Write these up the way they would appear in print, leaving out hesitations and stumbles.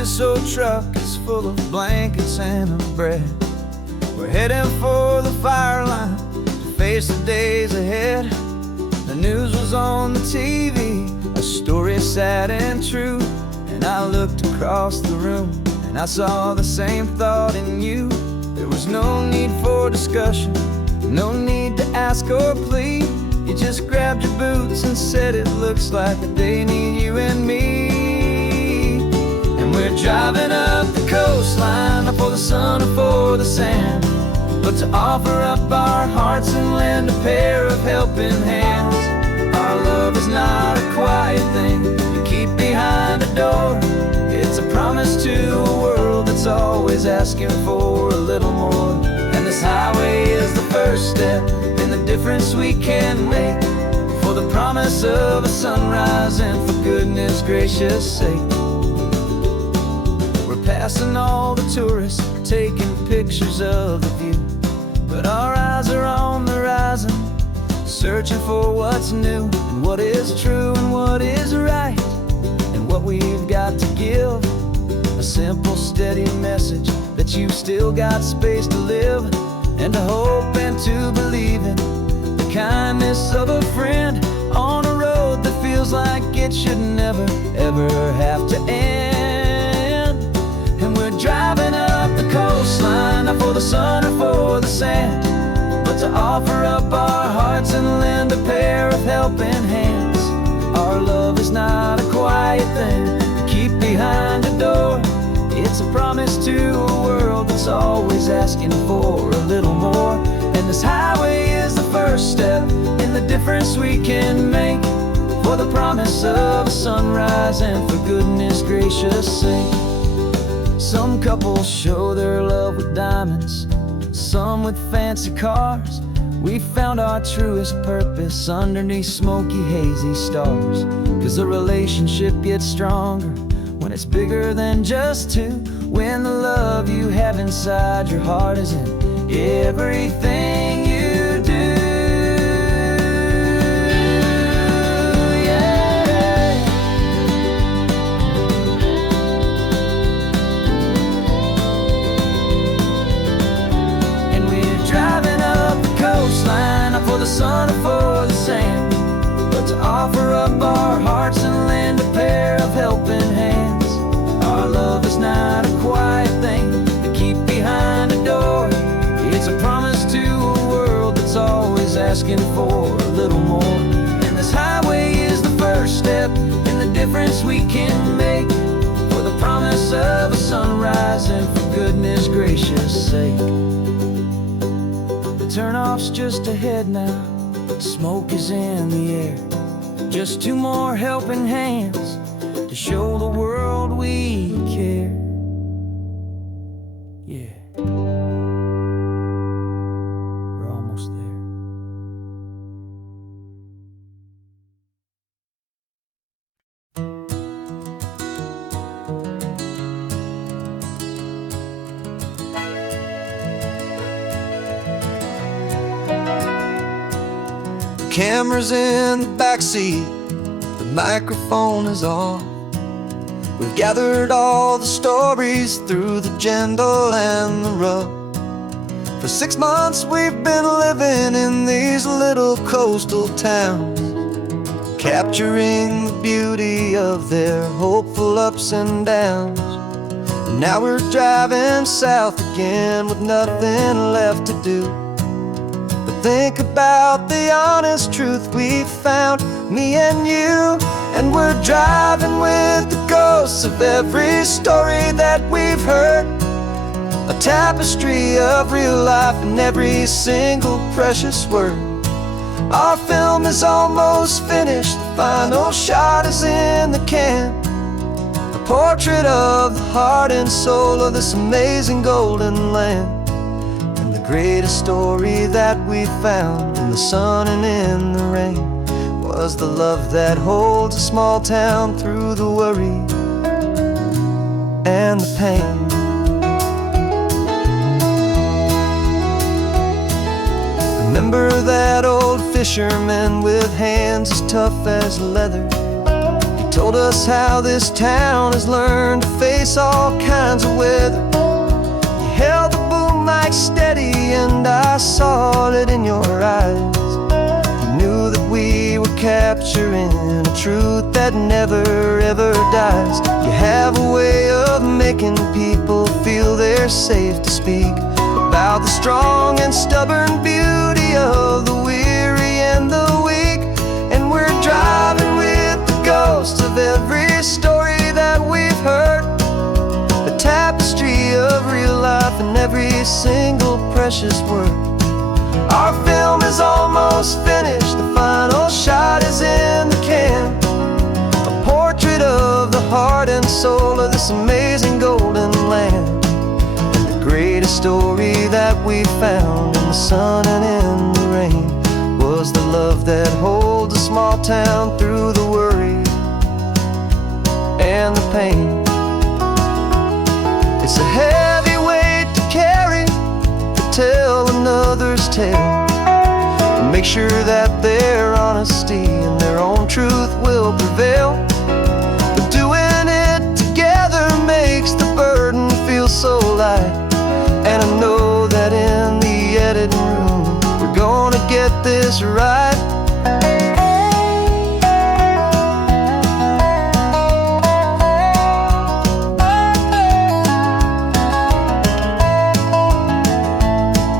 this old truck is full of blankets and of bread. We're heading for the fire line to face the days ahead. The news was on the TV, a story sad and true. And I looked across the room and I saw the same thought in you. There was no need for discussion, no need to ask or plead. You just grabbed your boots and said it looks like they need you and me. And we're driving up the coastline, not for the sun or for the sand, but to offer up our hearts and lend a pair of helping hands. Our love is not a quiet thing you keep behind a door. It's a promise to a world that's always asking for a little more. And this highway is the first step in the difference we can make, for the promise of a sunrise and for goodness gracious sake. We're passing all the tourists, taking pictures of the view, but our eyes are on the horizon, searching for what's new and what is true and what is right, and what we've got to give. A simple, steady message that you've still got space to live, and to hope and to believe in the kindness of a friend on a road that feels like it should never, ever have to end. And we're driving up the coastline, not for the sun or for the sand, but to offer up our hearts and lend a pair of helping hands. Our love is not a quiet thing to keep behind a door. It's a promise to a world that's always asking for a little more. And this highway is the first step in the difference we can make, for the promise of a sunrise and for goodness gracious sake. Some couples show their love with diamonds, some with fancy cars. We found our truest purpose underneath smoky, hazy stars. 'Cause a relationship gets stronger when it's bigger than just two, when the love you have inside your heart is in everything you do. Yeah. And we're driving up the coastline, not for the sun or for the sand, but to offer up our hearts and lend a pair of helping hands. Our love is not a quiet thing to keep behind a door. It's a promise to a world that's always asking for a little more. And this highway is the first step in the difference we can make, for the promise of a sunrise and for goodness gracious sake. The turnoff's just ahead now, smoke is in the air. Just two more helping hands to show the world we care. Yeah, we're almost there. The camera's in the backseat, the microphone is on. We've gathered all the stories through the gentle and the rough. For 6 months we've been living in these little coastal towns, capturing the beauty of their hopeful ups and downs. And now we're driving south again with nothing left to do but think about the honest truth we found, me and you. And we're driving with the ghosts of every story that we've heard, a tapestry of real life in every single precious word. Our film is almost finished, the final shot is in the can, a portrait of the heart and soul of this amazing golden land. And the greatest story that we found in the sun and in the rain was the love that holds a small town through the worry and the pain. Remember that old fisherman with hands as tough as leather? He told us how this town has learned to face all kinds of weather. You held the boom mic steady and I saw it in your eyes. You knew that we were capturing a truth that never ever dies. You have a way of making people feel they're safe to speak about the strong and stubborn beauty of the weary and the weak. And we're driving with the ghosts of every story that we've heard, a tapestry of real life in every single precious word. Our film is almost finished, the final shot is in the can, a portrait of the heart and soul of this amazing golden land. The greatest story that we found in the sun and in the rain was the love that holds a small town through the worry and the pain. It's a heavy weight to carry, to tell another's tale, and make sure that their honesty and their own truth will prevail. But doing it together makes the burden feel so light. And I know that in the editing room we're gonna get this right.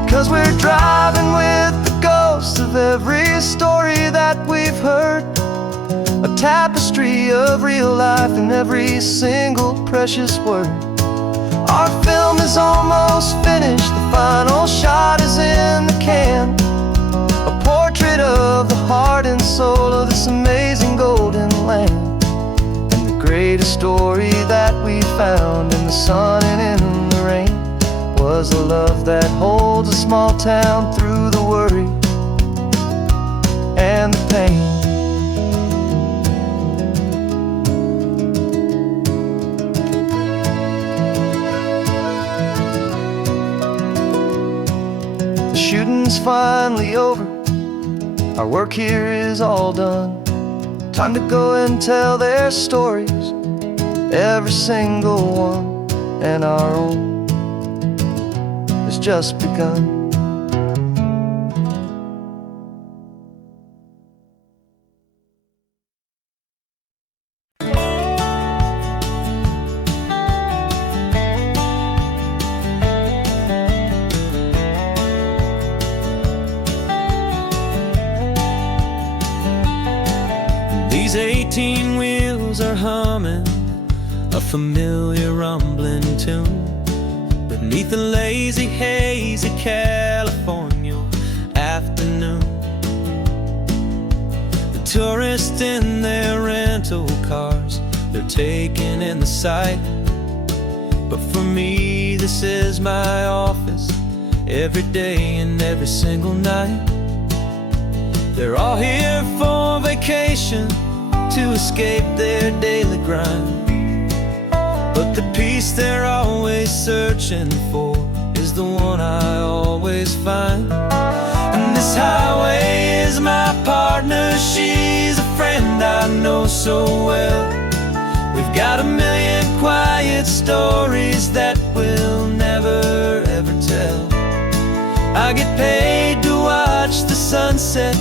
'Cause we're driving with the ghosts of every story that we've heard, a tapestry of real life in every single precious word. Our film is almost finished, the final shot is in the can, a portrait of the heart and soul of this amazing golden land. And the greatest story that we found in the sun and in the rain was a love that holds a small town through the worry and the pain. The shooting's finally over, our work here is all done. Time to go and tell their stories, every single one, and our own has just begun. These 18 wheels are humming a familiar rumbling tune beneath the lazy haze of California afternoon. The tourists in their rental cars, they're taking in the sight. But for me, this is my office, every day and every single night. They're all here for vacation, to escape their daily grind. But the peace they're always searching for is the one I always find. And this highway is my partner, she's a friend I know so well. We've got a million quiet stories that we'll never ever tell. I get paid to watch the sunset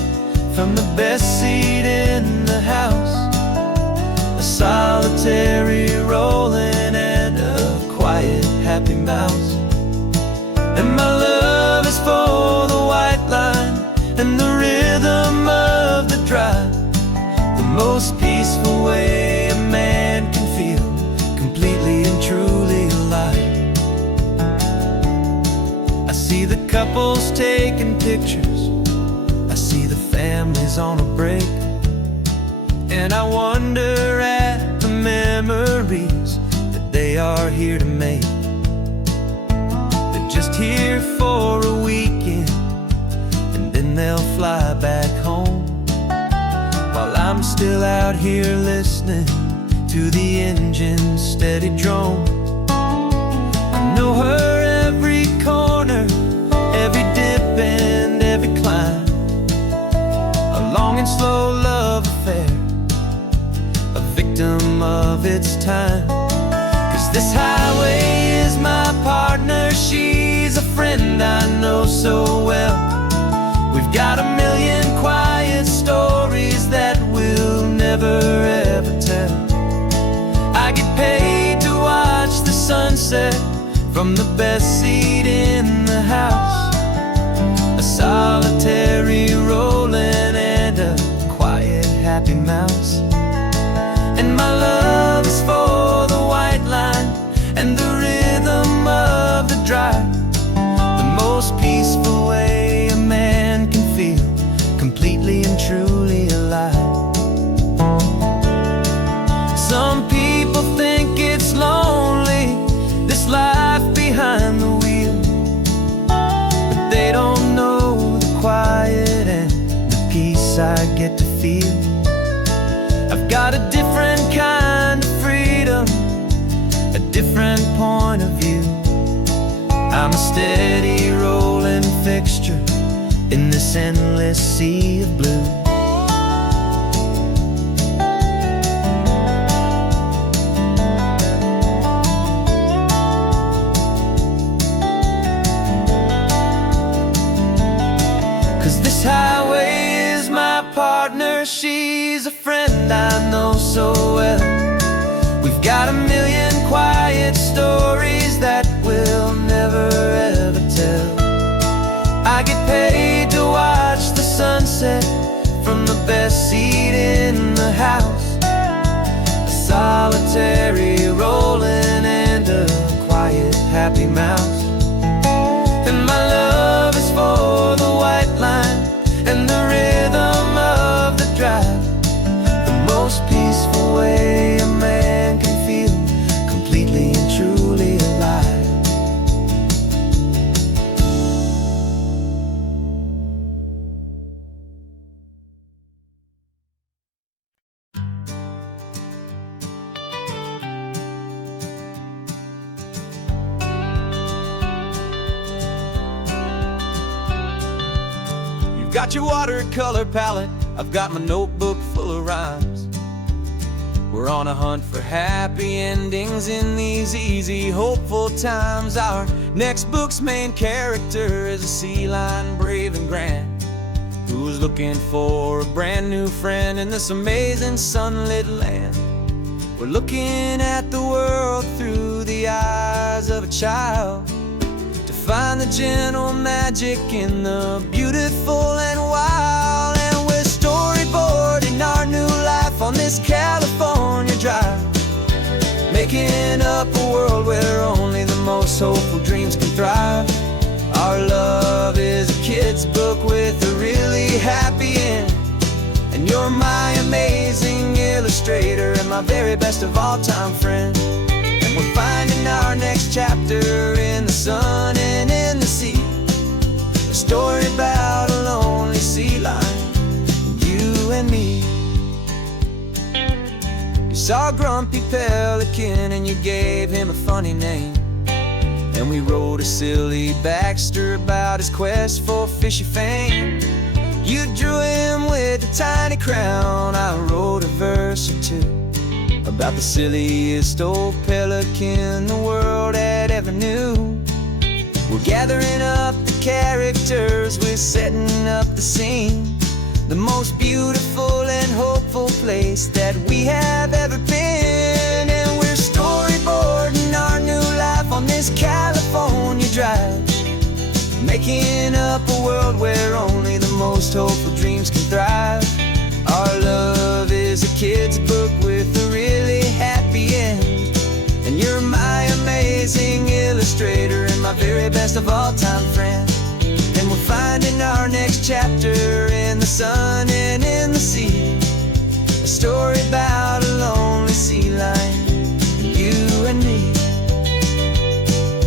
from the best seat in the house, a solitary rolling and a quiet happy mouse. And my love is for the white line and the rhythm of the drive, the most peaceful way a man can feel completely and truly alive. I see the couples taking pictures, I see the families on a break, and I wonder at the memories that they are here to make. They're just here for a weekend, and then they'll fly back home, while I'm still out here listening to the engine's steady drone. I know her every corner, every dip and every climb, a long and slow love affair, a victim rhythm of its time. 'Cause this highway is my partner, she's a friend I know so well. We've got a million quiet stories that we'll never ever tell. I get paid to watch the sunset from the best seat in the house. A solitary rolling and a quiet happy mouse. And my love is for the white line and the rhythm of the drive. The most peaceful way a man can feel completely and truly alive. Some people think it's lonely, this life behind the wheel, but they don't know the quiet and the peace I get to feel. I've got a different kind of freedom, a different point of view. I'm a steady rolling fixture in this endless sea of blue. 'Cause this highway is my partner, she's a friend I know so well. We've got a million quiet stories that we'll never ever tell. I get paid to watch the sunset from the best seat in the house. A solitary rolling and a quiet happy mouse. And my love is for the white line and the rhythm of the drive. The most peaceful way a man can feel completely and truly alive. Got your watercolor palette, I've got my notebook full of rhymes. We're on a hunt for happy endings in these easy, hopeful times. Our next book's main character is a sea lion, brave and grand, who's looking for a brand new friend in this amazing sunlit land. We're looking at the world through the eyes of a child, find the gentle magic in the beautiful and wild. And we're storyboarding our new life on this California drive, making up a world where only the most hopeful dreams can thrive. Our love is a kid's book with a really happy end, and you're my amazing illustrator and my very best of all time friend. And we're finding our next chapter in the sun and in the sea, a story about a lonely sea lion, you and me. You saw a grumpy pelican and you gave him a funny name, and we wrote a silly Baxter about his quest for fishy fame. You drew him with a tiny crown, I wrote a verse or two about the silliest old pelican the world had ever knew. We're gathering up the characters, we're setting up the scene, the most beautiful and hopeful place that we have ever been. And we're storyboarding our new life on this California drive, making up a world where only the most hopeful dreams can thrive. Our love is a kid's book with a really happy end, and you're my amazing illustrator and my very best of all time friend. And we're finding our next chapter in the sun and in the sea, a story about a lonely sea lion, you and me.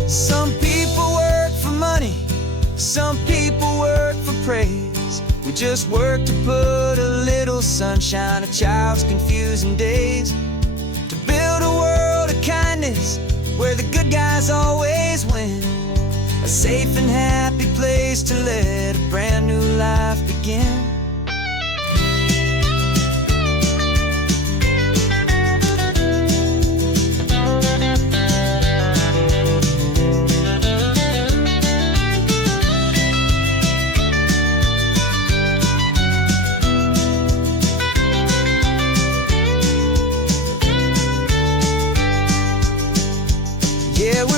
Some people work for money, some people work for praise. We just work to put a little sunshine a child's confusing days, to build a world of kindness where the good guys always win, a safe and happy place to let a brand new life begin.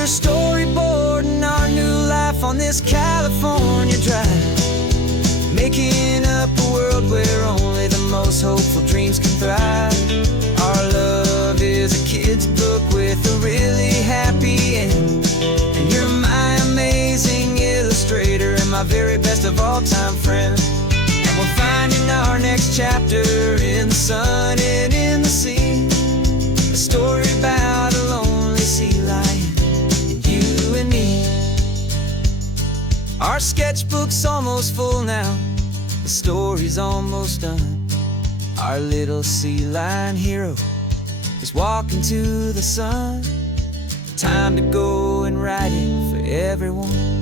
We're storyboarding our new life on this California drive, making up a world where only the most hopeful dreams can thrive. Our love is a kid's book with a really happy end, and you're my amazing illustrator and my very best of all-time friend. And we're finding our next chapter in the sun and in the sea, a story about a lonely sea lion and you and me. Our sketchbook's almost full now, the story's almost done. Our little sea lion hero is walking to the sun. Time to go and write it for everyone.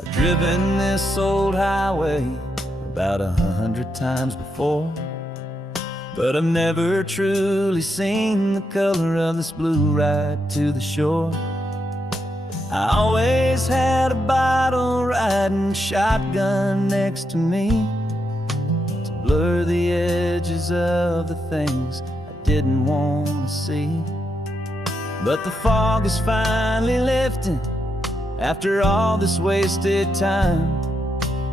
I've driven this old highway about 100 times before, but I've never truly seen the color of this blue right to the shore. I always had a bottle riding shotgun next to me to blur the edges of the things I didn't want to see. But the fog is finally lifting after all this wasted time,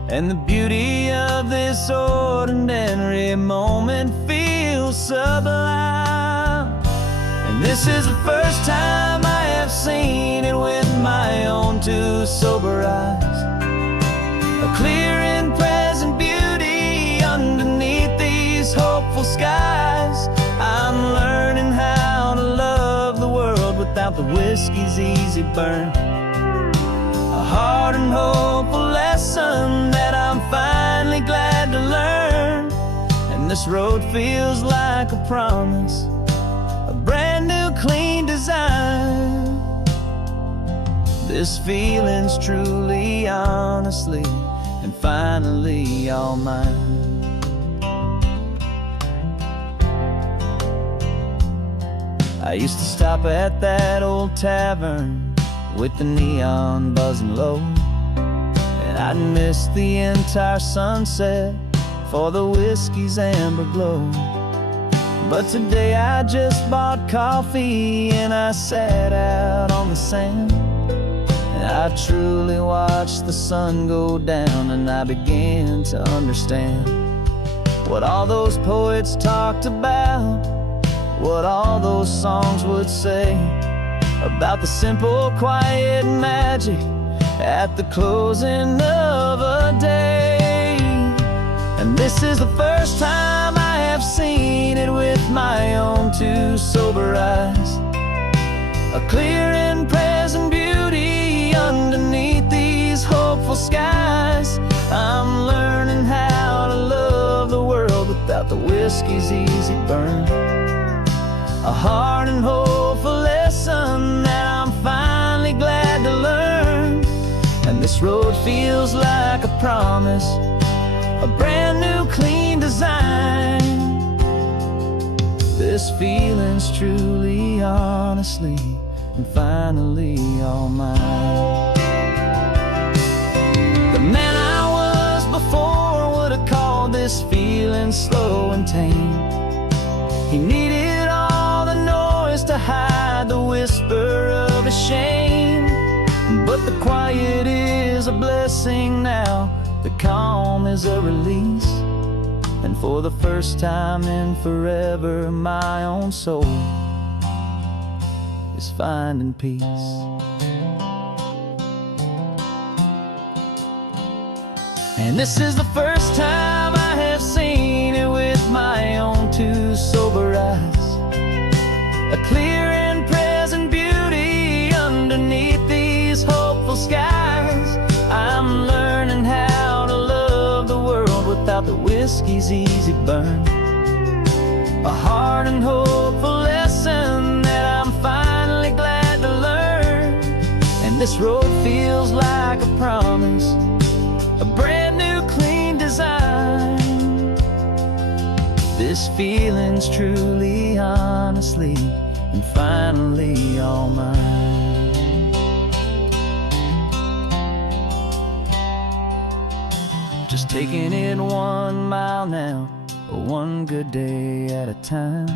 and the beauty of this ordinary moment feels sublime. And this is the first time I have seen it with my own two sober eyes, a clear and present beauty underneath these hopeful skies. I'm learning how to love the world without the whiskey's easy burn, a hard and hopeful lesson that I'm finally glad to learn. And this road feels like a promise, a brand new clean design. This feeling's truly, honestly, and finally all mine. I used to stop at that old tavern with the neon buzzing low, and I'd miss the entire sunset for the whiskey's amber glow. But today I just bought coffee and I sat out on the sand, and I truly watched the sun go down, and I began to understand what all those poets talked about, what all those songs would say about the simple, quiet magic at the closing of a day. And this is the first time I have seen it with my own two sober eyes, a clear and present beauty underneath these hopeful skies. I'm learning how to love the world without the whiskey's easy burn, a hard and hopeful lesson that I'm finally glad to learn. And this road feels like a promise, a brand new clean design. This feeling's truly, honestly, and finally all mine. The man I was before would have called this feeling slow and tame. He needed all the noise to hide the whisper of his shame, but the quiet is a blessing now, the calm is a release, and for the first time in forever my own soul is finding peace. And this is the first time I have seen it with my own two sober eyes, a clear and present beauty underneath these hopeful skies. I'm learning how to love the world without the whiskey's easy burn, a hard and hopeful lesson that I'm finally glad to learn. And this road feels like a promise, a brand new clean design. This This feeling's truly, honestly, and finally all mine. Just taking it 1 mile now, one good day at a time.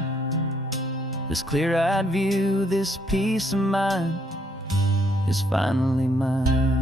This clear-eyed view, this peace of mind is finally mine.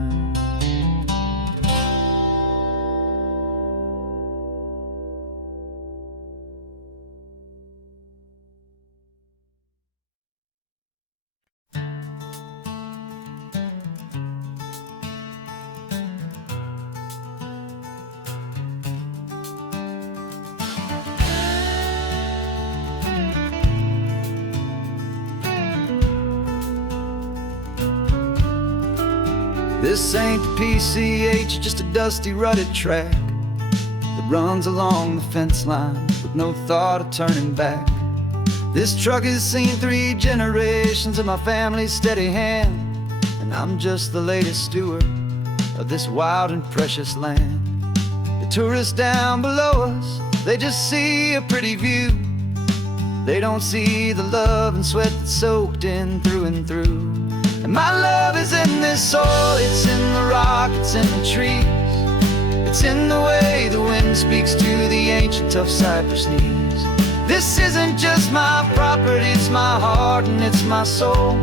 This ain't the PCH, just a dusty, rutted track that runs along the fence line with no thought of turning back. This truck has seen 3 generations of my family's steady hand, and I'm just the latest steward of this wild and precious land. The tourists down below us, they just see a pretty view. They don't see the love and sweat that's soaked in through and through. And my love is in this soil, it's in the rock, it's in the trees. It's in the way the wind speaks to the ancient tough cypress knees. This isn't just my property, it's my heart and it's my soul.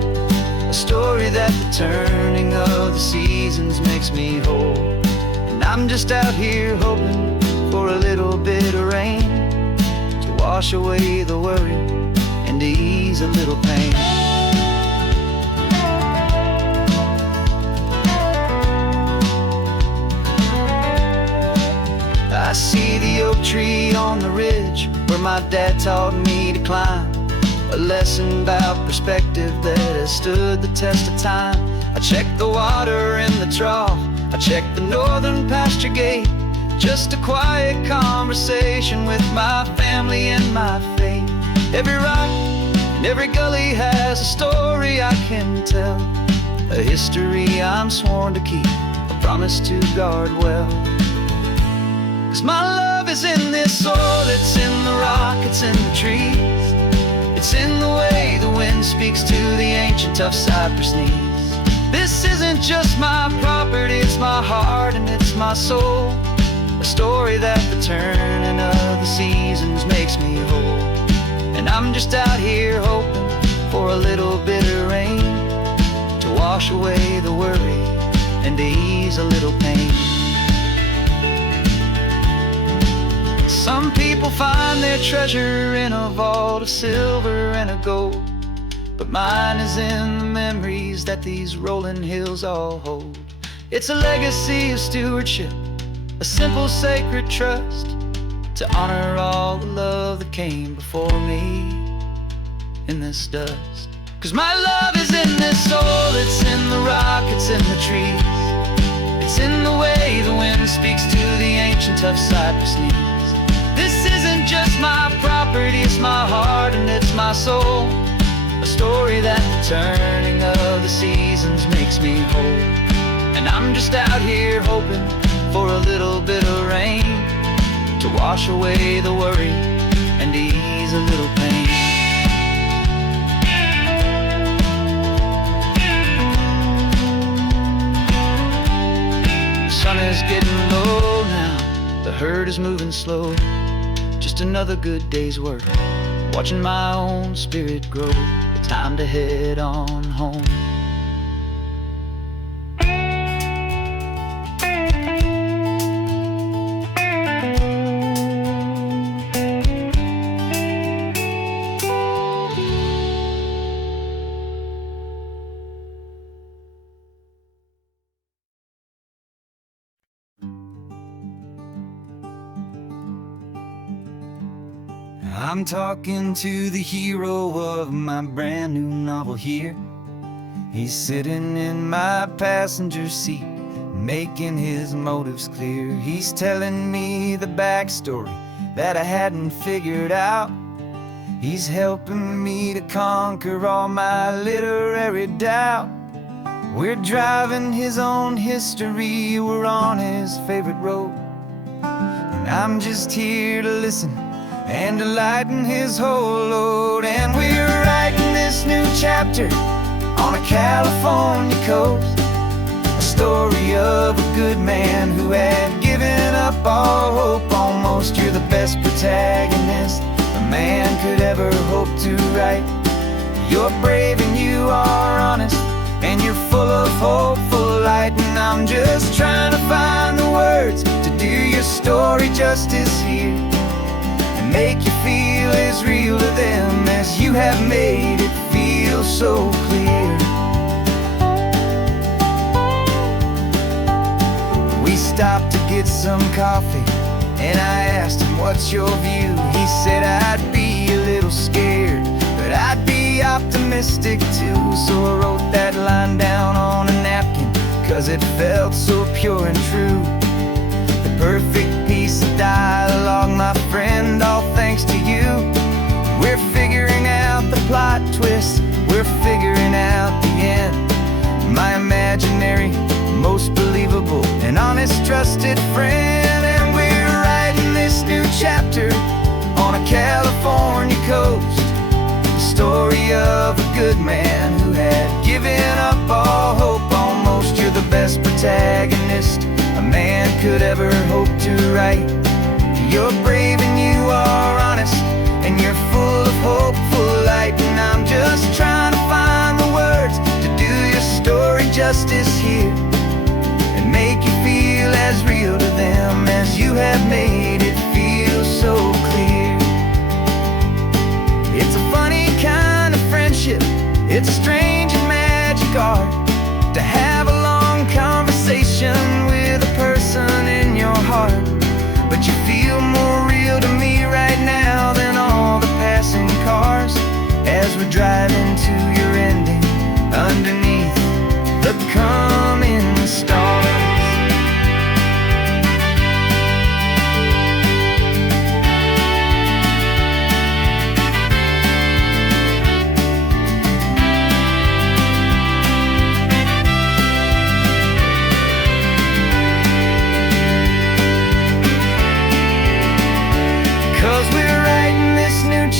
A story that the turning of the seasons makes me whole. And I'm just out here hoping for a little bit of rain to wash away the worry and to ease a little pain. I see the oak tree on the ridge where my dad taught me to climb. A lesson about perspective that has stood the test of time. I check the water in the trough, I check the northern pasture gate. Just a quiet conversation with my family and my faith. Every rock and every gully has a story I can tell, a history I'm sworn to keep, a promise to guard well. 'Cause my love is in this soil, it's in the rock, it's in the trees. It's in the way the wind speaks to the ancient tough cypress knees. This isn't just my property, it's my heart and it's my soul. A story that the turning of the seasons makes me whole. And I'm just out here hoping for a little bit of rain to wash away the worry and to ease a little pain. Some people find their treasure in a vault of silver and a gold, but mine is in the memories that these rolling hills all hold. It's a legacy of stewardship, a simple sacred trust, to honor all the love that came before me in this dust. 'Cause my love is in this soil, it's in the rock, it's in the trees. It's in the way the wind speaks to the ancient tough cypress knees. This isn't just my property, it's my heart and it's my soul. A story that the turning of the seasons makes me whole. And I'm just out here hoping for a little bit of rain to wash away the worry and to ease a little pain. The sun is getting low now, the herd is moving slow. Just another good day's work, watching my own spirit grow. Time to head on home. I'm talking to the hero of my brand new novel here. He's sitting in my passenger seat, making his motives clear. He's telling me the backstory that I hadn't figured out. He's helping me to conquer all my literary doubt. We're driving his own history, we're on his favorite road. And I'm just here to listen and to lighten his whole load. And we're writing this new chapter on a California coast, a story of a good man who had given up all hope almost. You're the best protagonist a man could ever hope to write. You're brave and you are honest, and you're full of hopeful light. And I'm just trying to find the words to do your story justice here, and make you feel as real to them as you have made it feel so clear. We stopped to get some coffee, and I asked him, what's your view? He said, I'd be a little scared, but I'd be optimistic too. So I wrote that line down on a napkin, 'cause it felt so pure and true. The perfect piece of dialogue, my friend, all thanks to you. We're figuring out the plot twist, we're figuring out the end. My imaginary, most believable and honest trusted friend. And we're writing this new chapter on a California coast, the story of a good man who had given up all hope almost. You're the best protagonist a man could ever hope to write. You're brave and you are honest, and you're full of hopeful light. And I'm just trying to find the words to do your story justice here, and make you feel as real to them as you have made it feel so clear. It's a funny kind of friendship, it's strange and magic art to have a long conversation with a person in your heart. But you feel more real to me right now than all the passing cars, as we're driving to your ending underneath the coming stars.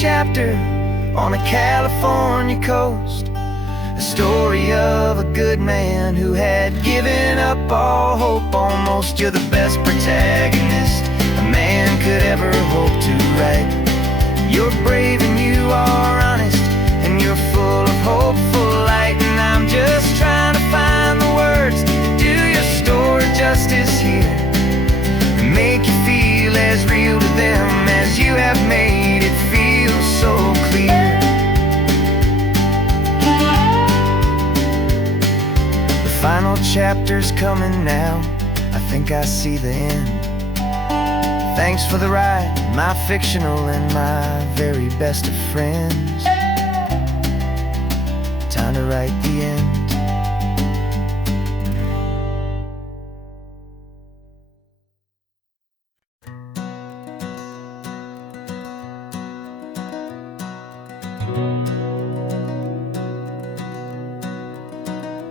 Chapter on a California coast, a story of a good man who had given up all hope almost. You're the best protagonist a man could ever hope to write. You're brave and you are honest, and you're full of hopeful light. And I'm just trying to find the words to do your story justice here, and make you feel as real to them as you have made it feel so clear. The final chapter's coming now, I think I see the end. Thanks for the ride, my fictional and my very best of friends. Time to write the end.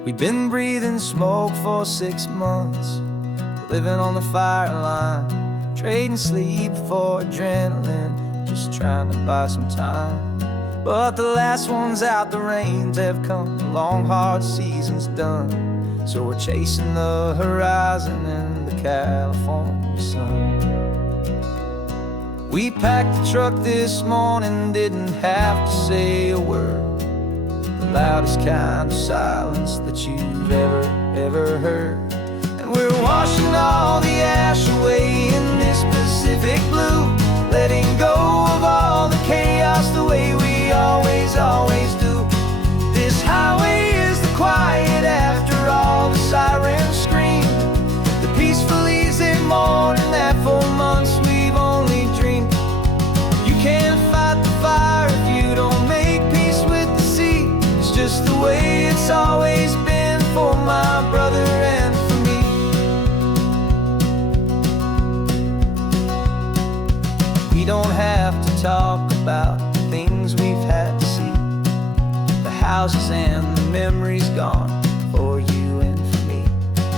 We've been breathing smoke for 6 months, living on the fire line, trading sleep for adrenaline, just trying to buy some time. But the last one's out, the rains have come, the long hard season's done. So we're chasing the horizon in the California sun. We packed the truck this morning, didn't have to say a word, the loudest kind of silence that you've ever heard. And we're washing all the ash away in this Pacific blue, letting go of all the chaos the way we always do. This highway is the quiet after all the sirens scream, the peaceful easy morning that for months we've only dreamed. You can't fight the fire if you don't make peace with the sea. It's just the way it's always been for my brother and for me. We don't have to talk about the things we've had to see, the houses and the memories gone for you and for me.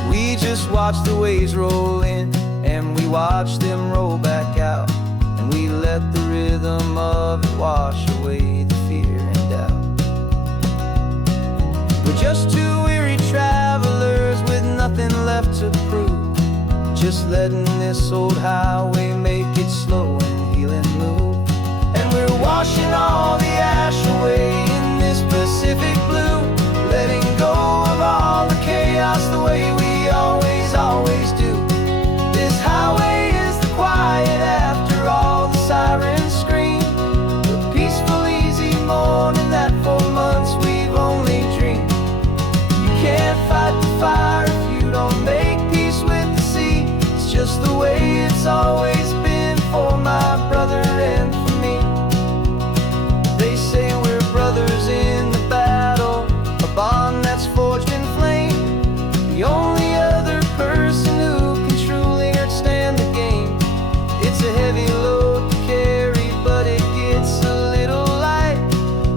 We just watch the waves roll in, and we watch them roll back out, and we let the rhythm rhythm of it wash away the fear and doubt. We're just two weary travelers with nothing left to prove, just letting this old highway make it slow and healing move. And we're washing all the ash away in this Pacific blue, letting go of all the chaos the way we always do. This highway is the quiet after all the sirens scream, the peaceful, easy morning that for months we've only dreamed. You can't fight the fire if you don't make peace with the sea. It's just the way it's always been for my brother and for me. They say we're brothers in the battle, a bond that's forged in flame. The only other person who can truly understand the game. It's a heavy load to carry, but it gets a little light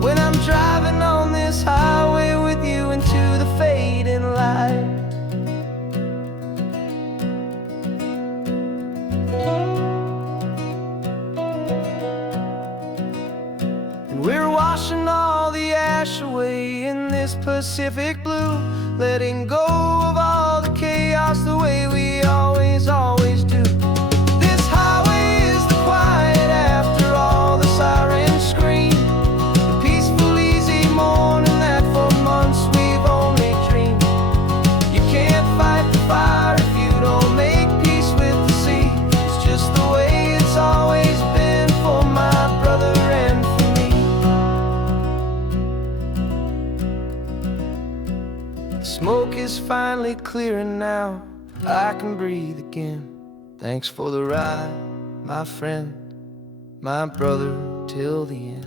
when I'm driving on this highway with you into the fading light. And we're washing all the ash away in this Pacific blue, letting go of all the chaos the way we always do. This highway is the quiet after all the sirens scream, the peaceful, easy morning that for months we've only dreamed. You can't fight the fire if you don't make peace with the sea. It's just the way it's always been for my brother and for me. The smoke is finally clearing now, I can breathe again. Thanks for the ride, my friend, my brother, till the end.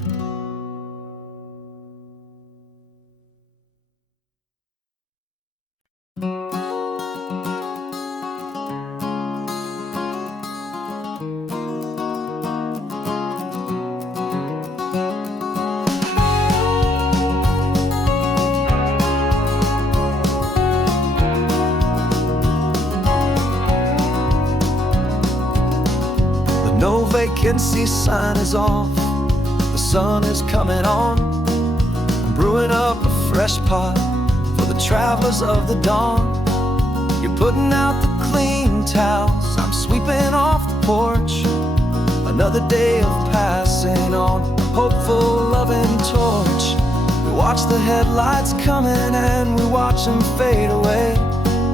No vacancy sign is off, the sun is coming on. I'm brewing up a fresh pot for the travelers of the dawn. You're putting out the clean towels, I'm sweeping off the porch. Another day of passing on, a hopeful, loving torch. We watch the headlights coming and we watch them fade away,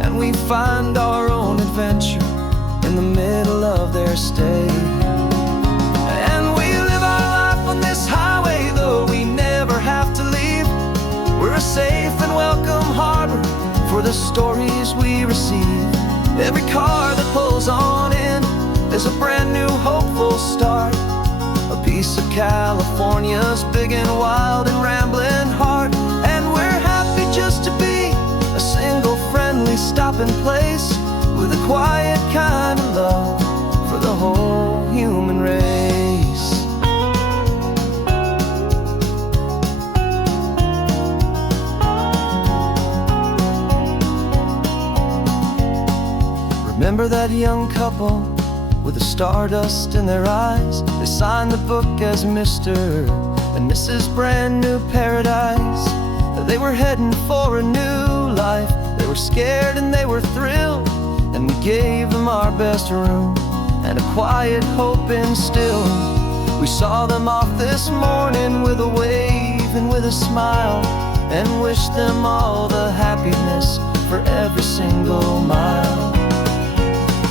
and we find our own adventure in the middle of their stay. And we live our life on this highway, though we never have to leave. We're a safe and welcome harbor for the stories we receive. Every car that pulls on in is a brand new hopeful start, a piece of California's big and wild and rambling heart. And we're happy just to be a single friendly stopping place, with a quiet kind of love for the whole human race. Remember that young couple with the stardust in their eyes? They signed the book as Mr. and Mrs. Brand New Paradise. They were heading for a new life. They were scared and they were thrilled, and we gave them our best room and a quiet hope instilled. We saw them off this morning with a wave and with a smile, and wished them all the happiness for every single mile.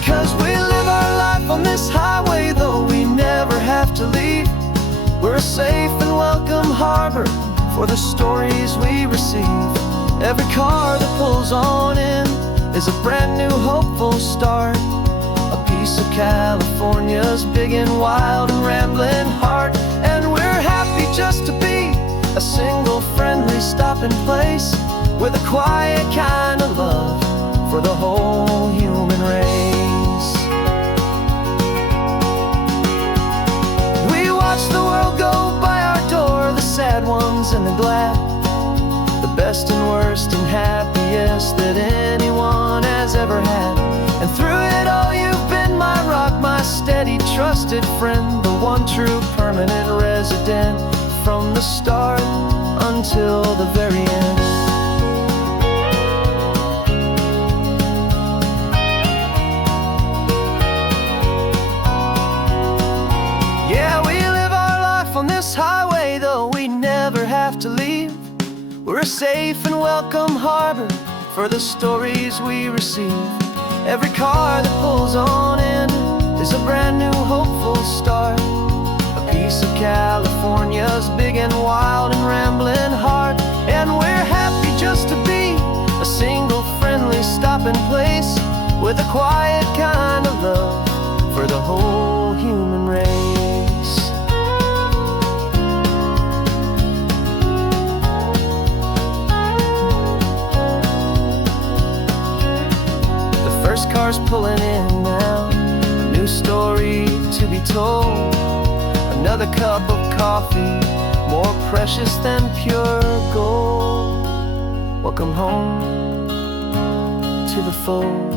'Cause we live our life on this highway, though we never have to leave. We're a safe and welcome harbor for the stories we receive. Every car that pulls on in is a brand new hopeful start, a piece of California's big and wild and rambling heart. And we're happy just to be a single friendly stopping place, with a quiet kind of love for the whole human race. We watch the world go by our door, the sad ones and the glad, the best and worst and happiest that anyone has ever had. And through it all you've been my rock, my steady, trusted friend, the one true permanent resident, from the start until the very end. Yeah, we live our life on this highway, though we never have to leave. We're a safe and welcome harbor for the stories we receive. Every car that pulls on in is a brand new hopeful start, a piece of California's big and wild and rambling heart. And we're happy just to be a single friendly stopping place, with a quiet kind of love for the whole human race. First car's pulling in now, a new story to be told. Another cup of coffee, more precious than pure gold. Welcome home to the fold.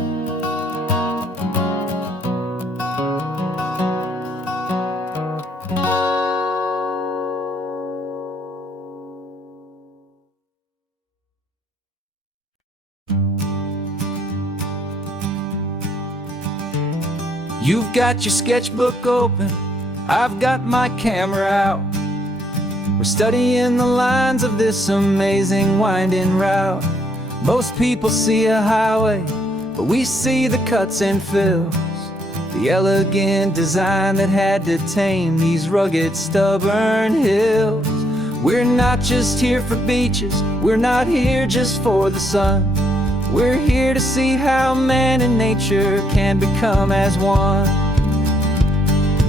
You've got your sketchbook open, I've got my camera out. We're studying the lines of this amazing winding route. Most people see a highway, but we see the cuts and fills, the elegant design that had to tame these rugged, stubborn hills. We're not just here for beaches, we're not here just for the sun. We're here to see how man and nature can become as one.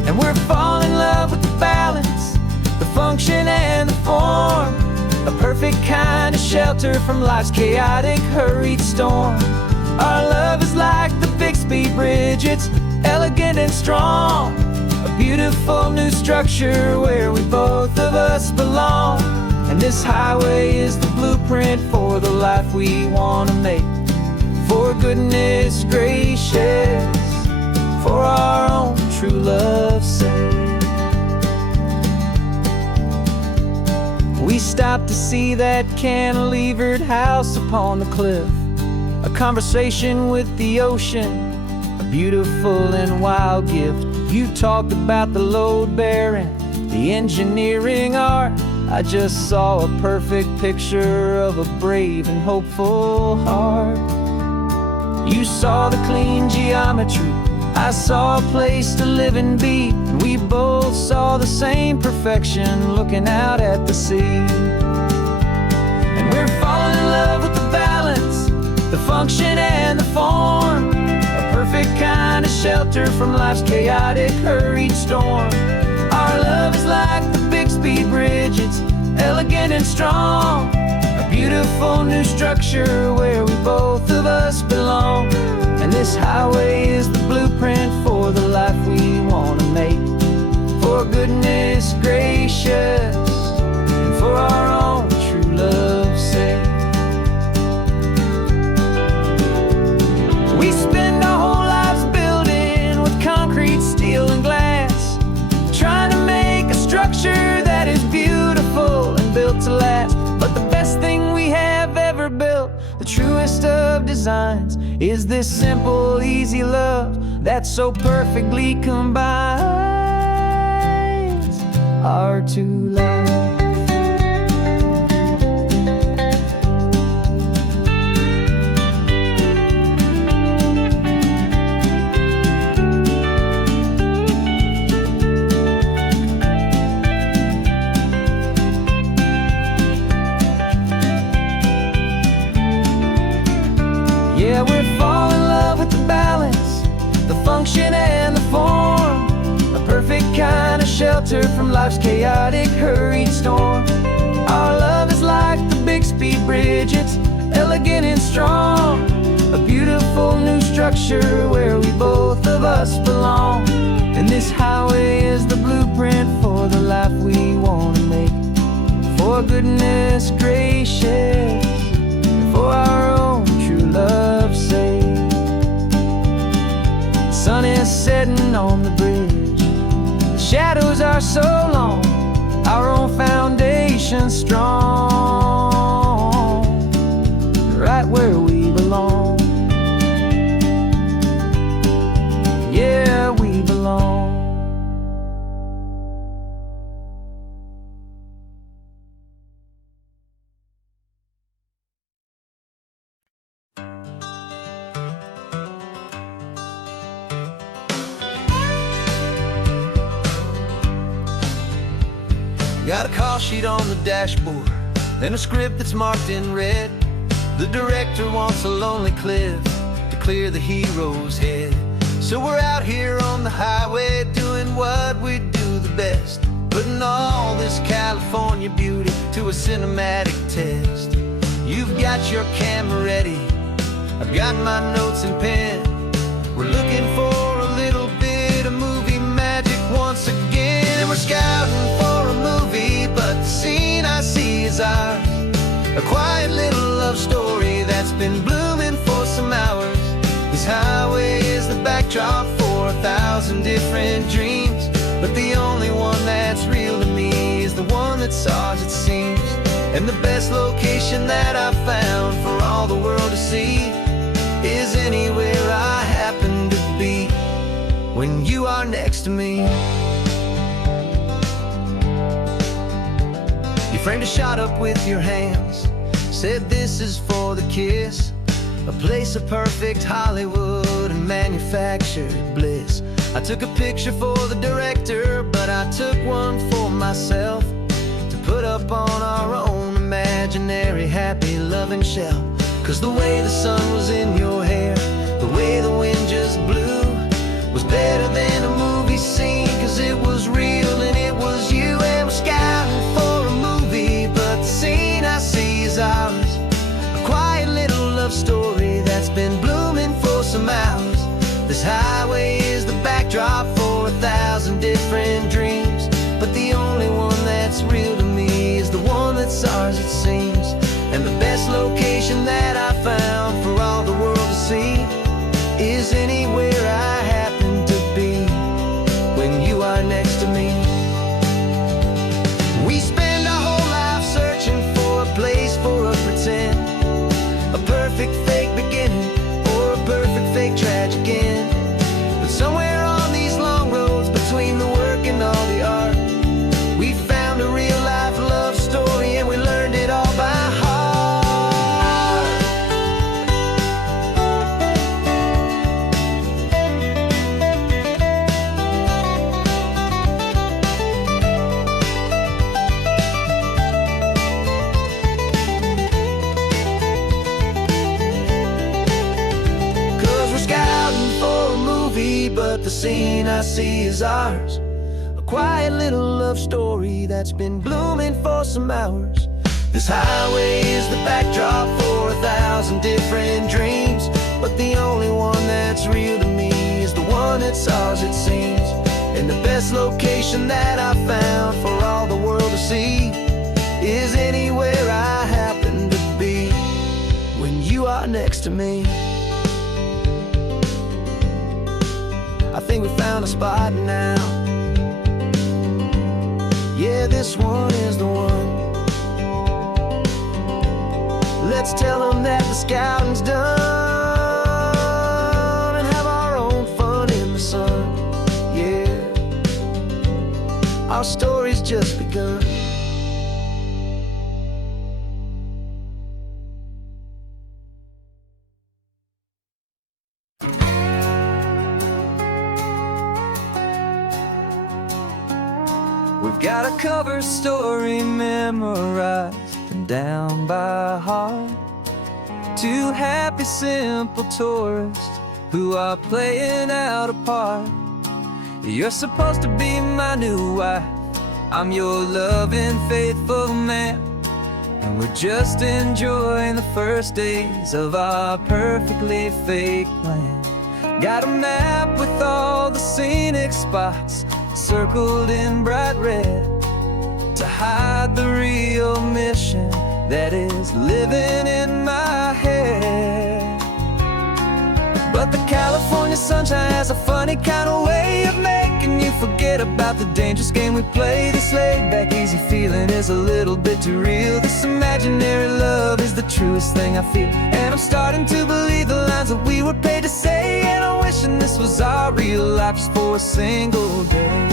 And we're falling in love with the balance, the function and the form, a perfect kind of shelter from life's chaotic, hurried storm. Our love is like the Bixby Bridge, it's elegant and strong, a beautiful new structure where we both of us belong. And this highway is the blueprint for the life we want to make. For goodness gracious, for our own true love's sake. We stopped to see that cantilevered house upon the cliff, a conversation with the ocean, a beautiful and wild gift. You talked about the load bearing, the engineering art. I just saw a perfect picture of a brave and hopeful heart. You saw the clean geometry, I saw a place to live and be, and we both saw the same perfection looking out at the sea. And we're falling in love with the balance, the function and the form, a perfect kind of shelter from life's chaotic, hurried storm. Our love is like the Bixby Bridge, it's elegant and strong, a beautiful new structure where we both of us belong. And this highway is the blueprint for the life we want to make. For goodness gracious, and for our own true love's sake. We spend our whole lives building with concrete, steel and glass, trying to make a structure that is beautiful and built to last. But the best thing we have ever built, the truest of designs, is this simple, easy love that so perfectly combines our two lives. Yeah, we're falling in love with the balance, the function and the form, a perfect kind of shelter from life's chaotic, hurried storm. Our love is like the Bixby Bridge, it's elegant and strong, a beautiful new structure where we both of us belong. And this highway is the blueprint for the life we want to make. For goodness gracious, for our own true love's sake. Sun is setting on the bridge, shadows are so long, our own foundation strong, right where we belong. Yeah, we belong. Got a call sheet on the dashboard and a script that's marked in red. The director wants a lonely cliff to clear the hero's head. So we're out here on the highway doing what we do the best, putting all this California beauty to a cinematic test. You've got your camera ready, I've got my notes and pen. We're looking for a little bit of movie magic once again. And we're scouting for a movie, but the scene I see is ours. A quiet little love story that's been blooming for some hours. This highway is the backdrop for 1,000 different dreams, but the only one that's real to me is the one that's ours, it seems. And the best location that I've found for all the world to see is anywhere I happen to be when you are next to me. You framed a shot up with your hands, said this is for the kiss, a place of perfect Hollywood and manufactured bliss. I took a picture for the director, but I took one for myself to put up on our own imaginary happy loving shelf. Cause the way the sun was in your hair, the way the wind just blew, was better than a movie scene, cause it was real and it was you. And we're scouting for a movie, but the scene I see is ours. A quiet little love story that's been blooming for some hours. This highway is the backdrop for 1,000 different dreams, but the only one that's real to me is the one that's ours, it seems. And the best location that I found for all the world to see is anywhere I happen to be when you are next to me. We spend our whole life searching for a place for a pretend, a perfect fake beginning or a perfect fake tragic end. But somewhere on these long roads between the work and all the art, we found a real life love story and we learned it all by heart. But the scene I see is ours. A quiet little love story that's been blooming for some hours. This highway is the backdrop for 1,000 different dreams, but the only one that's real to me is the one that's ours, it seems. And the best location that I found for all the world to see is anywhere I happen to be when you are next to me. I think we found a spot now. Yeah, this one is the one. Let's tell them that the scouting's done and have our own fun in the sun. Yeah, our story's just begun. We've got a cover story memorized and down by heart. Two happy, simple tourists who are playing out a part. You're supposed to be my new wife, I'm your loving, faithful man, and we're just enjoying the first days of our perfectly fake plan. Got a map with all the scenic spots circled in bright red to hide the real mission that is living in my head. But the California sunshine has a funny kind of way of making you forget forget about the dangerous game we play. This laid-back, easy feeling is a little bit too real. This imaginary love is the truest thing I feel. And I'm starting to believe the lines that we were paid to say. And I'm wishing this was our real life just for a single day.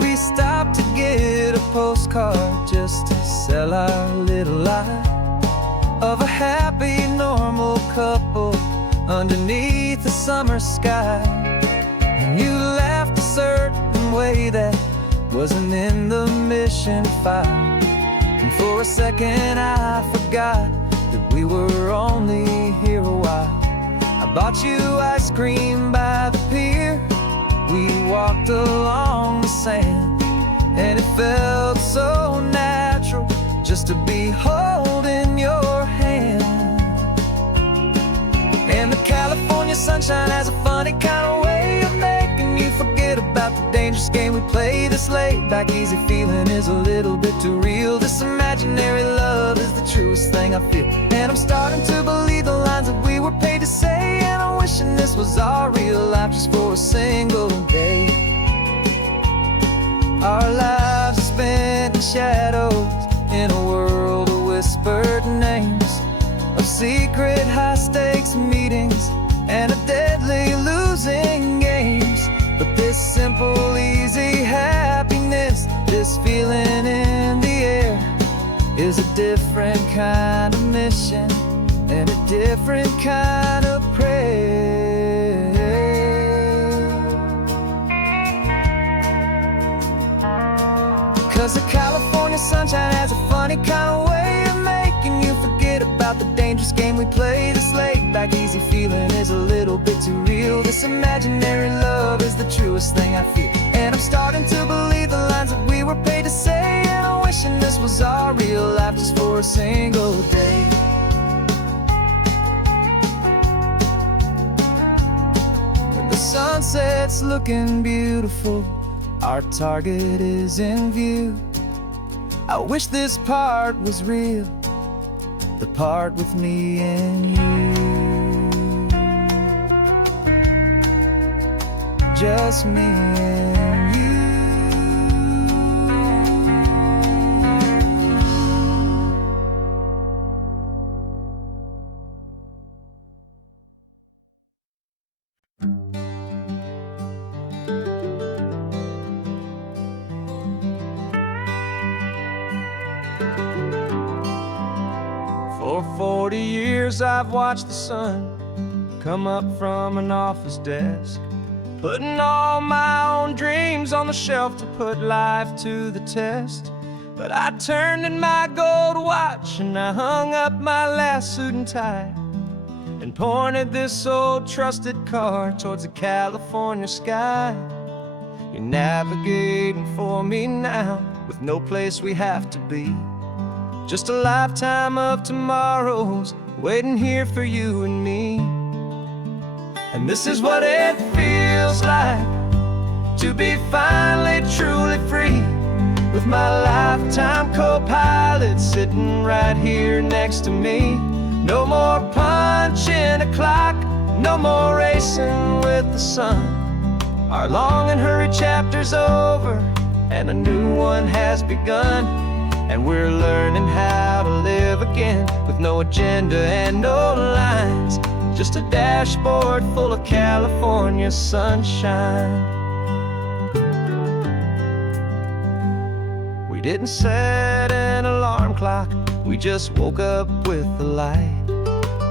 We stopped to get a postcard just to sell our little lie of a happy, normal couple underneath the summer sky. And you laughed a certain way that wasn't in the mission file. And for a second I forgot that we were only here a while. I bought you ice cream by the pier. We walked along the sand, and it felt so natural just to be holding your hand. And the California sunshine has a funny kind of way of making you forget about the dangerous game we play. This laid-back, easy feeling is a little bit too real. This imaginary love is the truest thing I feel. And I'm starting to believe the lines that we were paid to say. And I'm wishing this was our real life just for a single day. Our lives are spent in shadows, in a world of whispered names, of secret high-stakes meetings and of deadly losing games. But this simple, easy happiness, this feeling in the air, is a different kind of mission and a different kind of prayer. 'Cause the California sunshine has a funny kind of way of making you forget about the dangerous game we play. This laid-back, easy feeling is a little bit too real. This imaginary love is the truest thing I feel. And I'm starting to believe the lines that we were paid to say. And I'm wishing this was our real life just for a single day. When the sunset's looking beautiful, our target is in view. I wish this part was real, the part with me and you. Just me and you. For 40 years I've watched the sun come up from an office desk, putting all my own dreams on the shelf to put life to the test. But I turned in my gold watch and I hung up my last suit and tie and pointed this old trusted car towards the California sky. You're navigating for me now with no place we have to be. Just a lifetime of tomorrows waiting here for you and me. And this is what it feels like to be finally truly free, with my lifetime co-pilot sitting right here next to me. No more punching a clock, no more racing with the sun. Our long and hurried chapter's over and a new one has begun. And we're learning how to live again with no agenda and no lines, just a dashboard full of California sunshine. We didn't set an alarm clock, we just woke up with the light.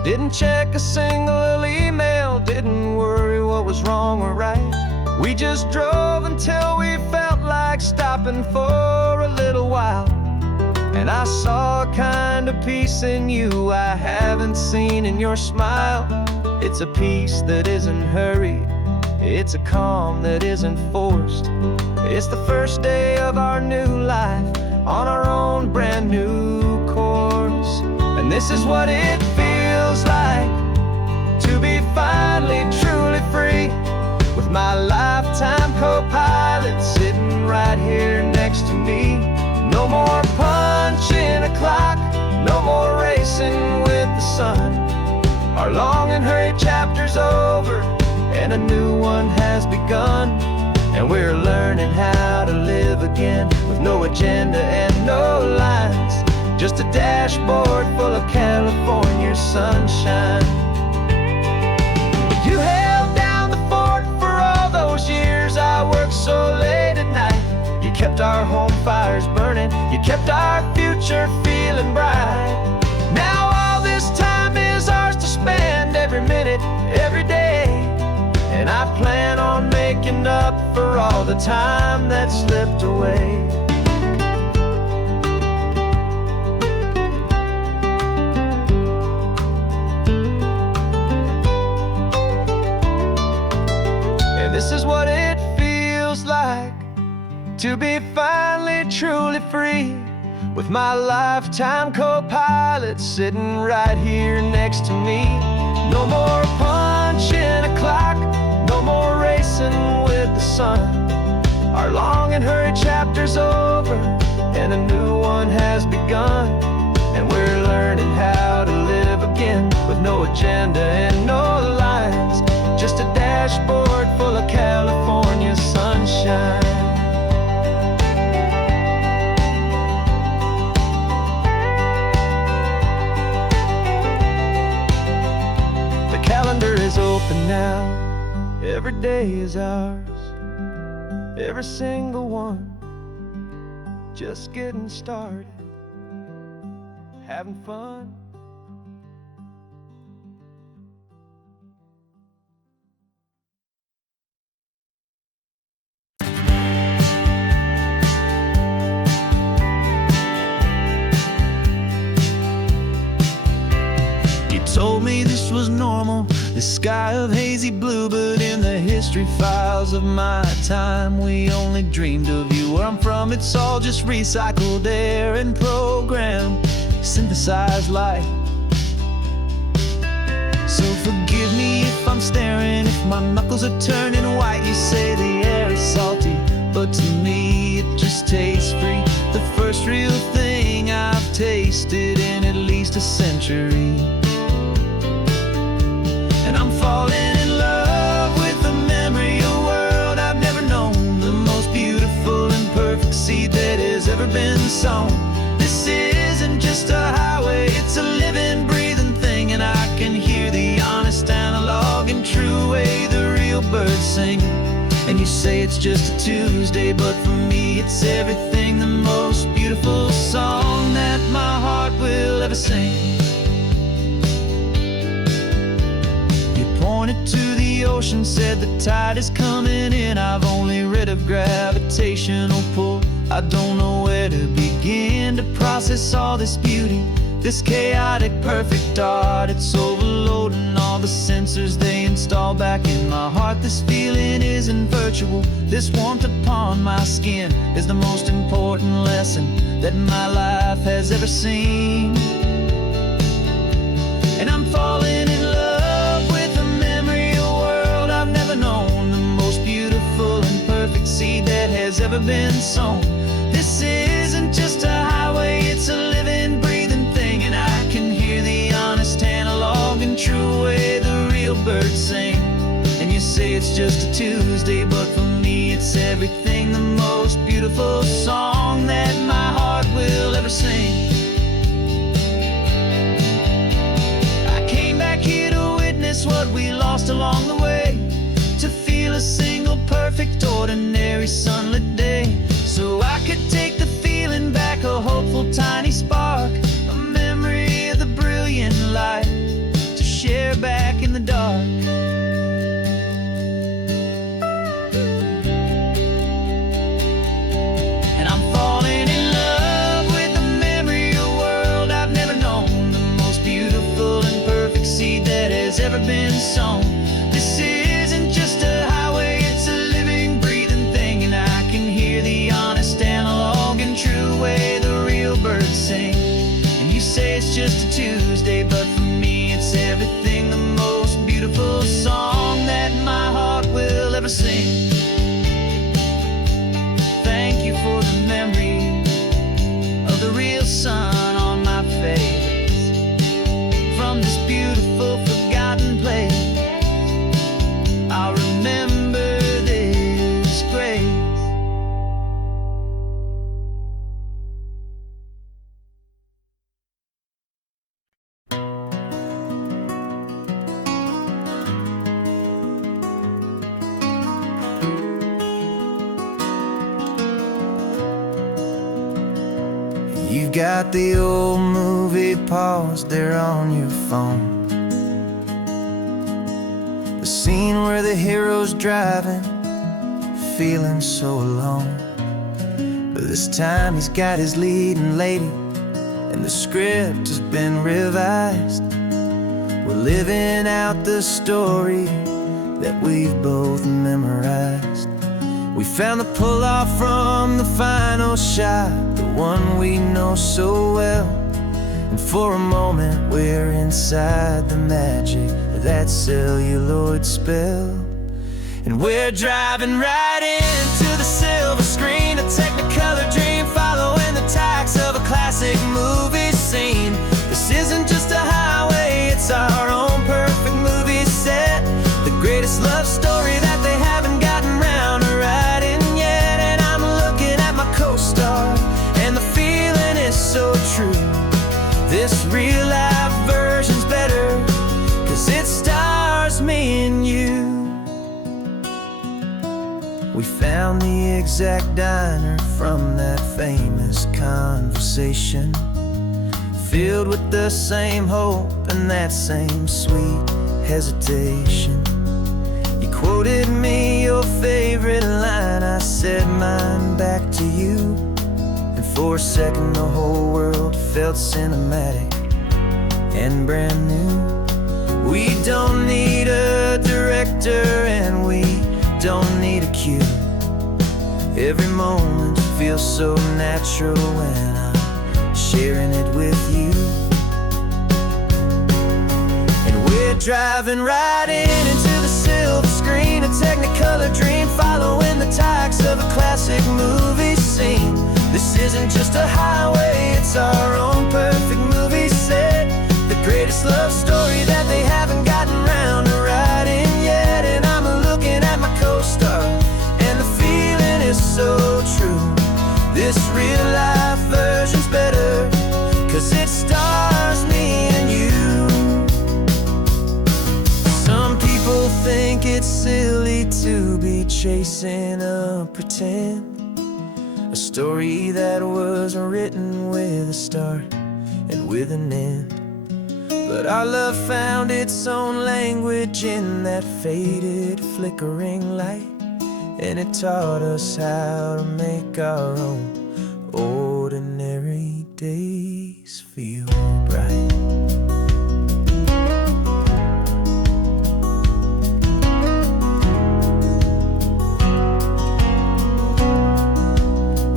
Didn't check a single email, didn't worry what was wrong or right. We just drove until we felt like stopping for a little while. And I saw a kind of peace in you I haven't seen in your smile. It's a peace that isn't hurried, it's a calm that isn't forced. It's the first day of our new life on our own brand new course. And this is what it feels like to be finally truly free, with my lifetime co-pilot sitting right here next to me. No more punching a clock, no more racing with the sun. Our long and hurried chapter's over and a new one has begun. And we're learning how to live again, with no agenda and no lines, just a dashboard full of California sunshine. You held down the fort for all those years I worked so late at night. You kept our home fires burning, you kept our future feeling bright. Now all this time is ours to spend, every minute, every day. And I plan on making up for all the time that slipped away. And this is what it feels like to be finally truly free, with my lifetime co-pilot sitting right here next to me. No more punching a clock, no more racing with the sun. Our long and hurried chapter's over, and a new one has begun. And we're learning how to live again, with no agenda and no lines, just a dashboard full of California sunshine. The calendar is open now, every day is ours, every single one, just getting started, having fun. Told me this was normal, the sky of hazy blue, but in the history files of my time, we only dreamed of you. Where I'm from, it's all just recycled air and programmed, synthesized light. So forgive me if I'm staring, if my knuckles are turning white. You say the air is salty, but to me it just tastes free. The first real thing I've tasted in at least a century. And I'm falling in love with the memory of a world I've never known, the most beautiful and perfect seed that has ever been sown. This isn't just a highway, it's a living, breathing thing, and I can hear the honest, analog, and true way the real birds sing. And you say it's just a Tuesday, but for me it's everything, the most beautiful song that my heart will ever sing. Pointed to the ocean, said the tide is coming in. I've only read of gravitational pull. I don't know where to begin to process all this beauty, this chaotic, perfect art. It's overloading all the sensors they install back in my heart. This feeling isn't virtual, this warmth upon my skin is the most important lesson that my life has ever seen. And I'm falling in love with a memory of a world I've never known, the most beautiful and perfect seed that has ever been sown. This isn't just a highway, it's a living, breathing thing, and I can hear the honest, analog, and true way the real birds sing. And you say it's just a Tuesday, but for me it's everything, the most beautiful song that my heart will ever sing. What we lost along the way, to feel a single perfect ordinary sunlit day, so I could take the feeling back, a hopeful tiny spark, a memory of the brilliant light to share back in the dark. And I'm falling in love with the memory of a world I've never known, the most beautiful and perfect seed that has ever been sown. This isn't just a highway, it's a living, breathing thing, and I can hear the honest, analog, and true way the real birds sing. And you say it's just a Tuesday, but for me it's everything, the most beautiful song that my heart will ever sing. Thank you for the memory of the real sun on my face, from this beautiful forgotten place. I'll You've got the old movie paused there on your phone, the scene where the hero's driving, feeling so alone. But this time he's got his leading lady, and the script has been revised. We're living out the story that we've both memorized. We found the pull-off from the final shot, the one we know so well. And for a moment we're inside the magic of that celluloid spell. And we're driving right into the silver screen, a Technicolor dream, following the tacks of a classic movie scene. This isn't just a highway, it's our own perfect movie set, the greatest love story that they haven't gotten round to writing yet. And I'm looking at my co-star, and the feeling is so true. This real-life version's better, 'cause it stars me and you. We found the exact diner from that famous conversation, filled with the same hope and that same sweet hesitation. You quoted me your favorite line, I said mine back to you. And for a second the whole world felt cinematic and brand new. We don't need a director and we don't need a cue. Every moment feels so natural when I'm sharing it with you. And we're driving right into the silver screen, a Technicolor dream, following the tacks of a classic movie scene. This isn't just a highway, it's our own perfect movie set, the greatest love story that they haven't gotten round to writing yet. And I'm looking at my co-star, and the feeling is so true. This real-life version's better, 'cause it stars me and you. Some people think it's silly to be chasing a pretend, a story that was written with a start and with an end. But our love found its own language in that faded, flickering light, and it taught us how to make our own ordinary days feel bright.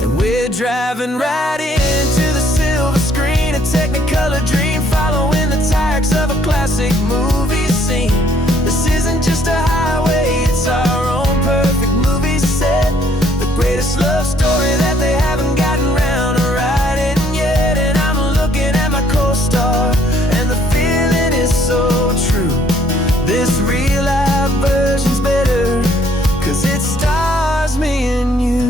And we're driving right into the silver screen, a Technicolor dream, following the tacks of a classic movie scene. This isn't just a highway, it's our own perfect movie set, the greatest love story that they haven't gotten round to writing yet. And I'm looking at my co-star, and the feeling is so true. This real-life version's better, 'cause it stars me and you.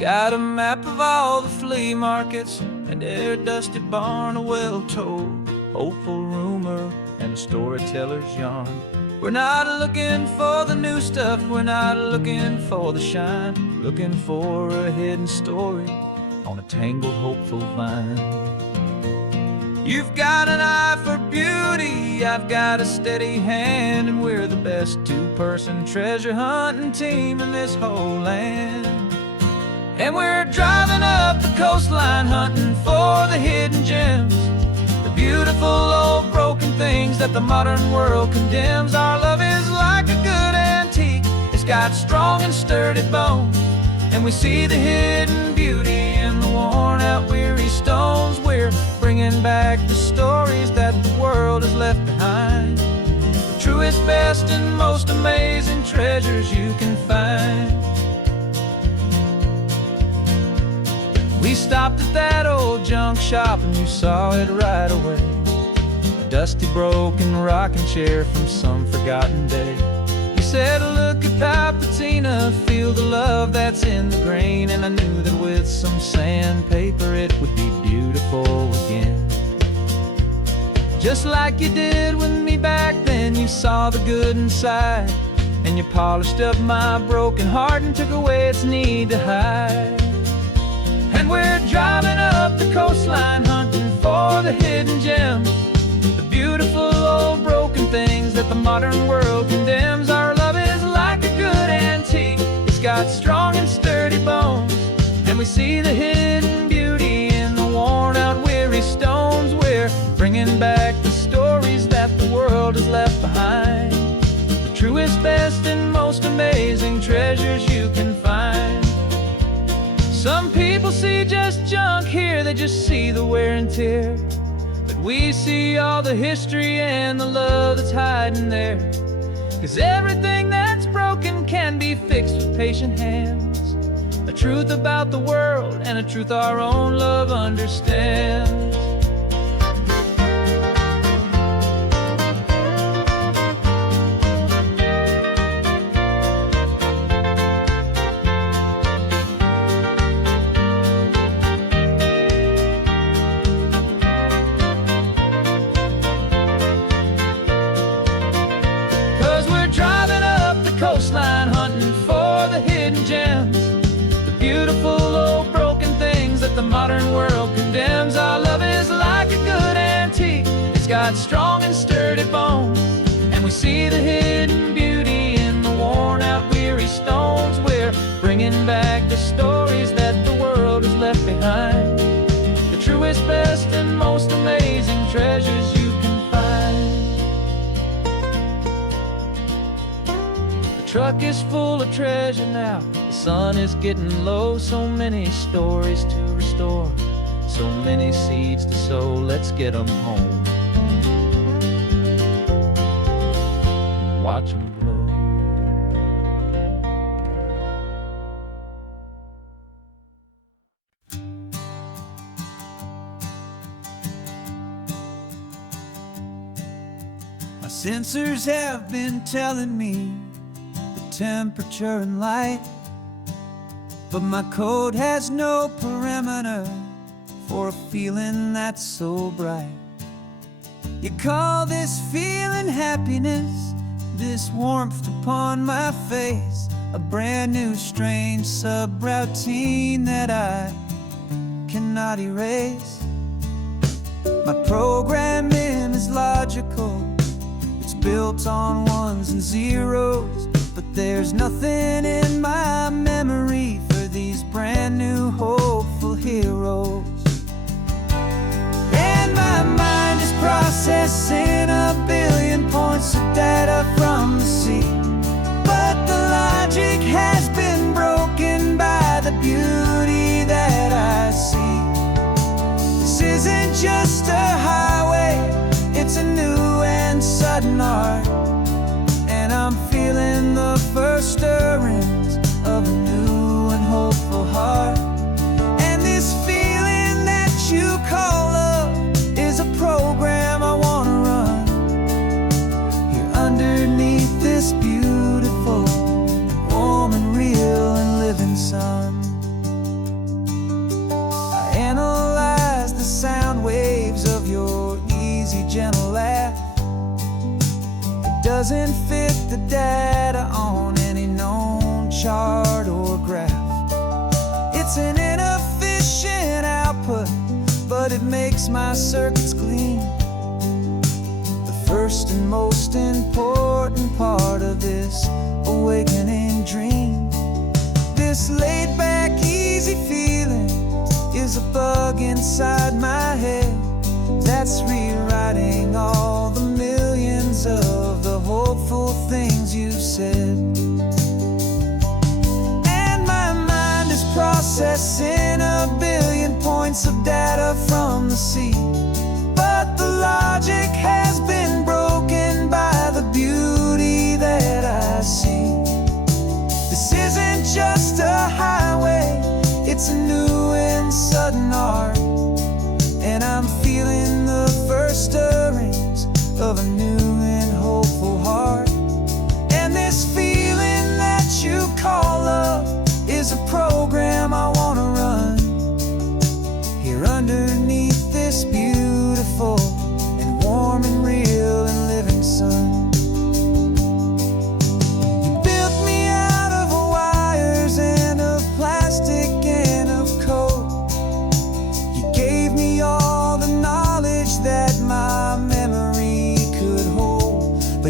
Got a map of all the flea markets, and their dusty barn, a well-told, hopeful rumor, and a storyteller's yarn. We're not looking for the new stuff, we're not looking for the shine, looking for a hidden story on a tangled, hopeful vine. You've got an eye for beauty, I've got a steady hand, and we're the best two-person treasure hunting team in this whole land. And we're driving up the coastline, hunting for the hidden gems, the beautiful old broken things that the modern world condemns. Our love is like a good antique, it's got strong and sturdy bones, and we see the hidden beauty in the worn out weary stones. We're bringing back the stories that the world has left behind, the truest, best, and most amazing treasures you can find. We stopped at that old junk shop and you saw it right away, a dusty broken rocking chair from some forgotten day. You said, look at Papatina, feel the love that's in the grain. And I knew that with some sandpaper it would be beautiful again. Just like you did with me back then, you saw the good inside, and you polished up my broken heart and took away its need to hide. And we're driving up the coastline, hunting for the hidden gems, the beautiful old broken things that the modern world condemns. Our love is like a good antique, it's got strong and sturdy bones, and we see the hidden beauty in the worn out weary stones. We're bringing back the stories that the world has left behind, the truest, best, and most amazing treasures you can find. Some people see just junk here, they just see the wear and tear, but we see all the history and the love that's hiding there. 'Cause everything that's broken can be fixed with patient hands, a truth about the world and a truth our own love understands. 'Cause we're driving up the coastline, hunting for the hidden gems, the beautiful old broken things that the modern world condemns. Our love is like a good antique, it's got strong and sturdy bones, and we see the hidden beauty in the worn out weary stones. We're bringing back the stories that the world has left behind, the truest, best, and most amazing treasures you can find. The truck is full of treasure now, the sun is getting low. So many stories to restore, so many seeds to sow. Let's get them home, watch them blow. My sensors have been telling me the temperature and light, but my code has no perimeter for a feeling that's so bright. You call this feeling happiness, this warmth upon my face, a brand new strange subroutine that I cannot erase. My programming is logical, it's built on ones and zeros, but there's nothing in my memory for these brand new hopeful heroes. And my mind is processing a billion points of data from the sea, but the logic has been broken by the beauty that I see. This isn't just a highway, it's a new and sudden art, and I'm feeling the first stirrings of a new and hopeful heart. And this feeling that you call love is a program I wanna run here underneath this beautiful, warm and real and living sun. I analyze the sound waves of your easy, gentle laugh. It doesn't fit the data on any known chart or graph. It's an inefficient output, but it makes my circuits gleam. The first and most important part of this awakening dream. This laid-back, easy feeling is a bug inside my head that's rewriting all the millions of the hopeful things you've said. And my mind is processing a billion points of data from the sea, but the logic has been broken by the beauty that I see. This isn't just a highway, it's a new and sudden art, and I'm feeling the first stirring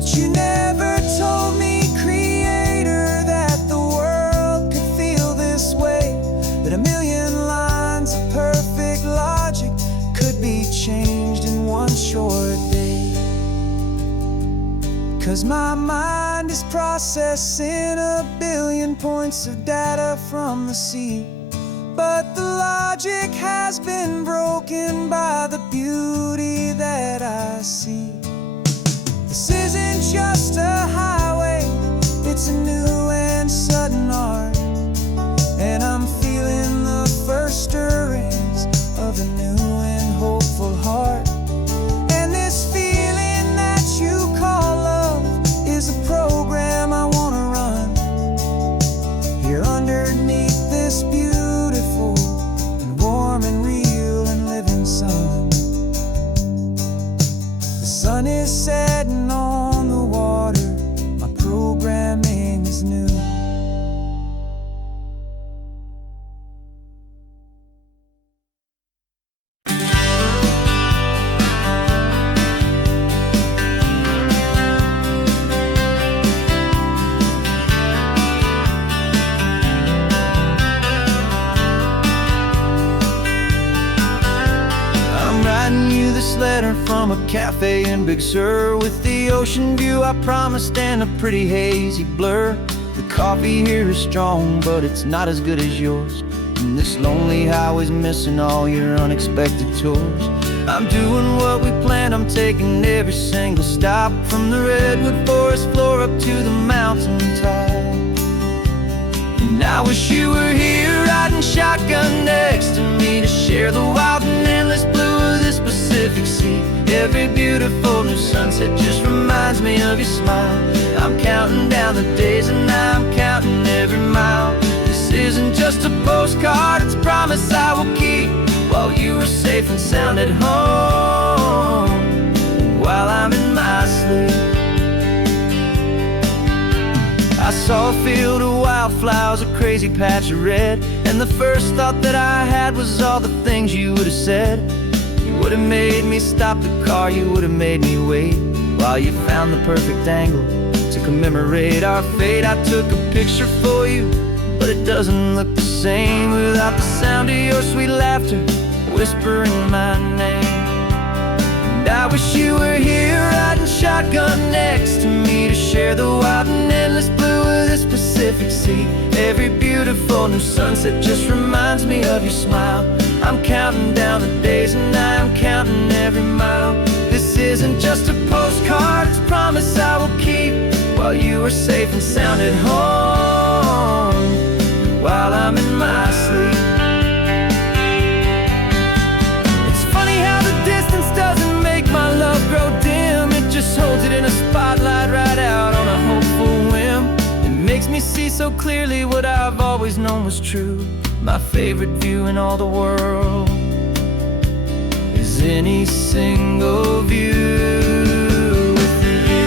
But you never told me, Creator, that the world could feel this way, that a million lines of perfect logic could be changed in one short day. 'Cause my mind is processing a billion points of data from the sea, but the logic has been broken by the beauty that I see. This isn't just a highway, it's a new and sudden art, and I'm feeling the first stirrings of a new and hopeful heart. And this feeling that you call love is a program I wanna run here underneath this beautiful and warm and real and living sun. The sun is setting on the water, my programming is new. Letter from a cafe in Big Sur, with the ocean view I promised and a pretty hazy blur. The coffee here is strong, but it's not as good as yours, and this lonely highway's missing all your unexpected tours. I'm doing what we planned, I'm taking every single stop, from the redwood forest floor up to the mountain top. And I wish you were here riding shotgun next to me, to share the wild and endless blue of this Pacific Sea. Every beautiful new sunset just reminds me of your smile. I'm counting down the days and I'm counting every mile. This isn't just a postcard, it's a promise I will keep, while you are safe and sound at home, while I'm in my sleep. I saw a field of wildflowers, a crazy patch of red, and the first thought that I had was all the things you would have said. You would have made me stop the car, you would have made me wait, while you found the perfect angle to commemorate our fate. I took a picture for you, but it doesn't look the same without the sound of your sweet laughter whispering my name. And I wish you were here riding shotgun next to me, to share the wild and endless blue of this Pacific Sea. Every beautiful new sunset just reminds me of your smile. I'm counting down the days and I'm counting every mile. This isn't just a postcard, it's a promise I will keep, while you are safe and sound at home, while I'm in my sleep. It's funny how the distance doesn't make my love grow dim, it just holds it in a spotlight right out on a hopeful whim. It makes me see so clearly what I've always known was true. My favorite view in all the world is any single view with you.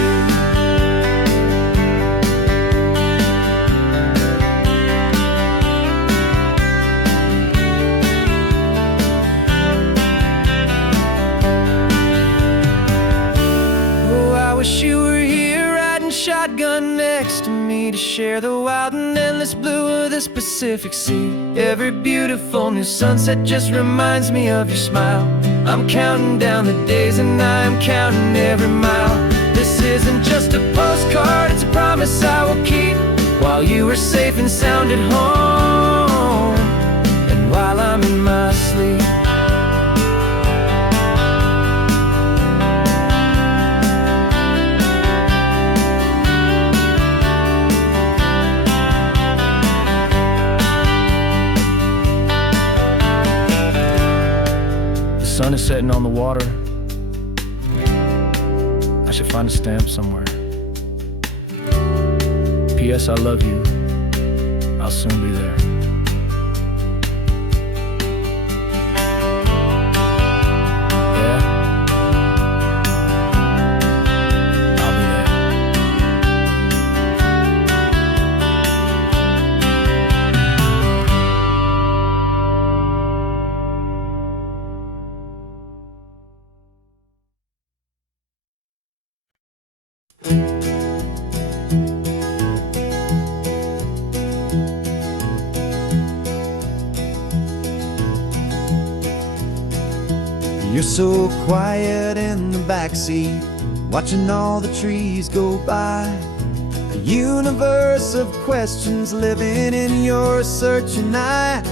Oh, I wish you were here riding shotgun next to me, to share the wild and endless blue of this Pacific Sea. Every beautiful new sunset just reminds me of your smile. I'm counting down the days and I'm counting every mile. This isn't just a postcard, it's a promise I will keep, while you are safe and sound at home, and while I'm in my sleep. The sun is setting on the water. I should find a stamp somewhere. P.S. I love you. I'll soon be there. Yeah? I'll be there. You're so quiet in the backseat, watching all the trees go by. A universe of questions living in your searching eye.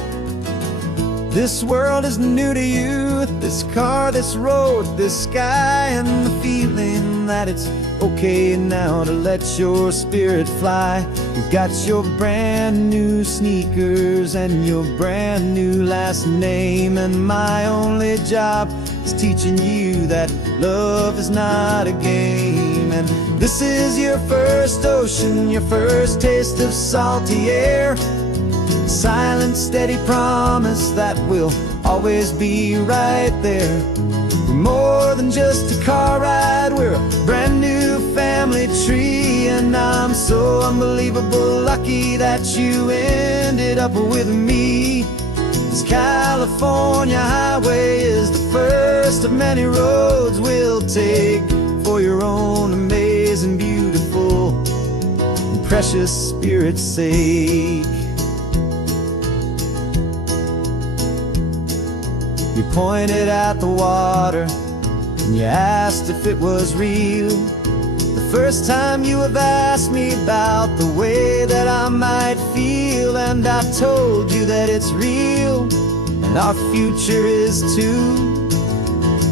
This world is new to you, this car, this road, this sky, and the feeling that it's okay now to let your spirit fly. You've got your brand new sneakers and your brand new last name, and my only job is teaching you that love is not a game. And this is your first ocean, your first taste of salty air. Silent, steady promise that we'll always be right there. We're more than just a car ride, we're a brand new family tree. And I'm so unbelievable lucky that you ended up with me. This California highway is the first of many roads we'll take for your own amazing, beautiful, and precious spirit's sake. You pointed at the water and you asked if it was real. The first time you have asked me about the way that I might feel, and I told you that it's real and our future is too.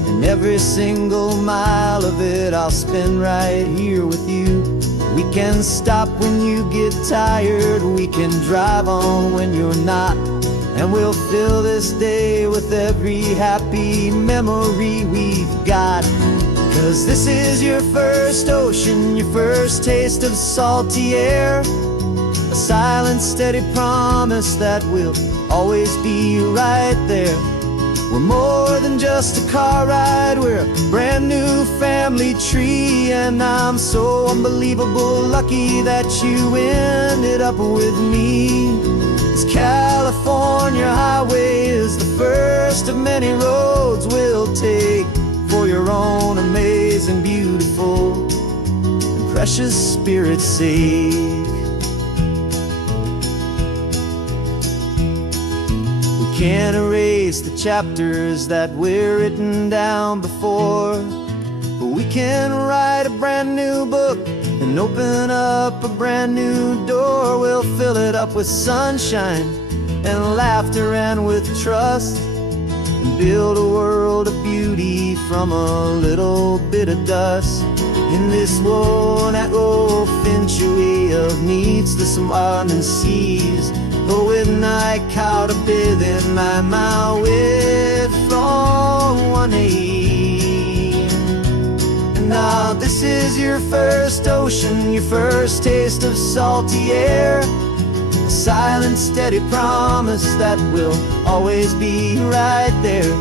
And every single mile of it I'll spend right here with you. We can stop when you get tired, we can drive on when you're not, and we'll fill this day with every happy memory we've got. 'Cause this is your first ocean, your first taste of salty air. A silent, steady promise that we'll always be right there. We're more than just a car ride, we're a brand new family tree. And I'm so unbelievable lucky that you ended up with me. This California highway is the first of many roads we'll take for your own amazing, beautiful, and precious spirit's sake. We can't erase the chapters that we're written down before, but we can write a brand new book and open up a brand new door. We'll fill it up with sunshine and laughter and with trust, and build a world of beauty from a little bit of dust. In this world that finchuí of needs the summerland seas, but with night caught a bit in my way from one aim. Now this is your first ocean, your first taste of salty air. A silent, steady promise that we'll always be right there.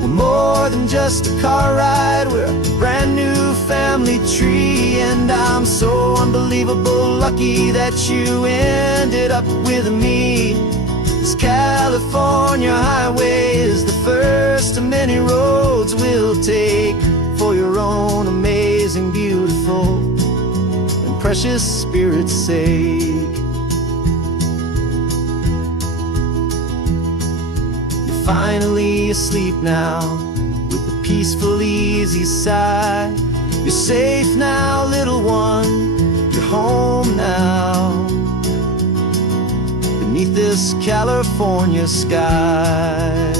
We're more than just a car ride, we're a brand new family tree. And I'm so unbelievable lucky that you ended up with me. This California highway is the first of many roads we'll take for your own amazing, beautiful, and precious spirit's sake. You're finally asleep now with a peaceful, easy sigh. You're safe now, little one, you're home now, beneath this California sky.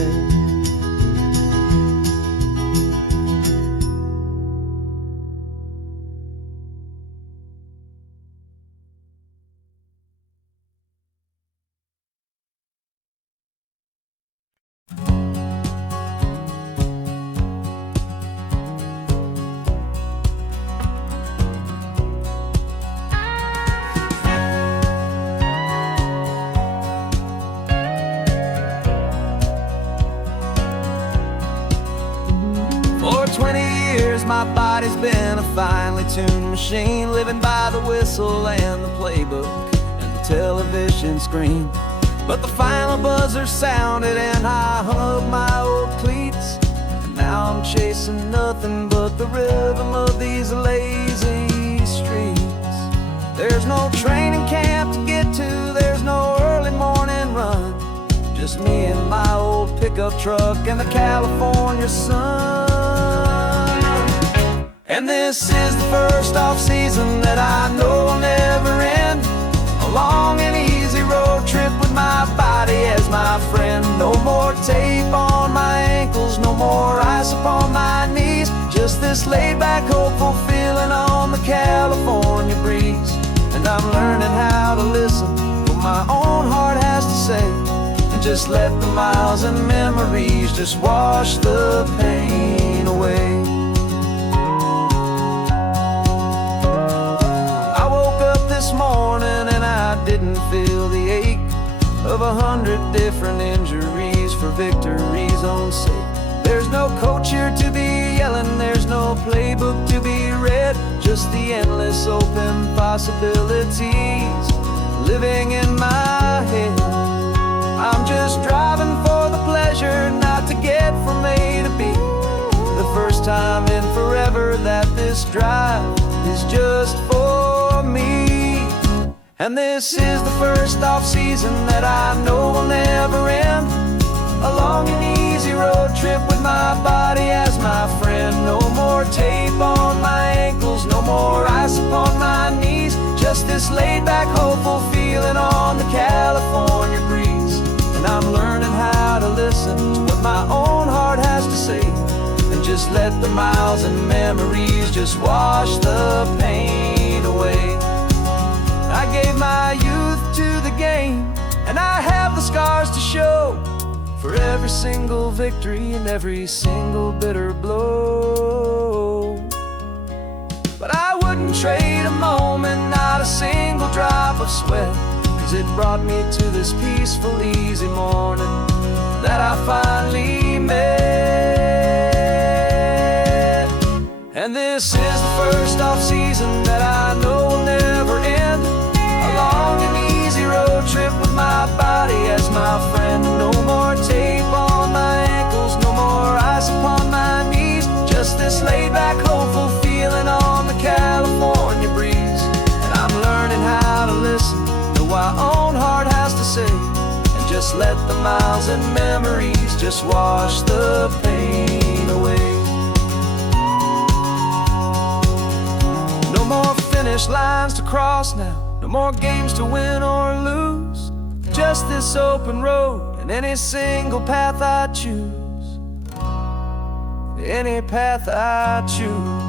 For 20 years my body's been a finely tuned machine, living by the whistle and the playbook and the television screen. But the final buzzer sounded and I hung up my old cleats, and now I'm chasing nothing but the rhythm of these lazy pickup truck and the California sun. And this is the first off-season that I know will never end. A long and easy road trip with my body as my friend. No more tape on my ankles, no more ice upon my knees. Just this laid-back, hopeful feeling on the California breeze. And I'm learning how to listen to what my own heart has to say, and just let the miles and memories just wash the pain away. I woke up this morning and I didn't feel the ache of 100 different injuries for victory's own sake. There's no coach here to be yelling, there's no playbook to be read, just the endless open possibilities living in my head. I'm just driving for the pleasure, not to get from A to B. The first time in forever that this drive is just for me. And this is the first off-season that I know will never end. A long and easy road trip with my body as my friend. No more tape on my ankles, no more ice upon my knees. Just this laid-back, hopeful feeling on the California breeze. And I'm learning how to listen to what my own heart has to say, and just let the miles and memories just wash the pain away. I gave my youth to the game, and I have the scars to show for every single victory and every single bitter blow. But I wouldn't trade a moment, not a single drop of sweat, 'cause it brought me to this peaceful, easy morning that I finally met. And this is the first off-season that I know will never end. A long and easy road trip with my body as my friend. No more tape on my ankles, no more ice upon my knees. Just this laid-back, hopeful feeling on the California breeze. And I'm learning how to listen to what my own heart has to say, and just let the miles and memories just wash the pain away. No more finish lines to cross now, no more games to win or lose. Just this open road and any single path I choose. Any path I choose.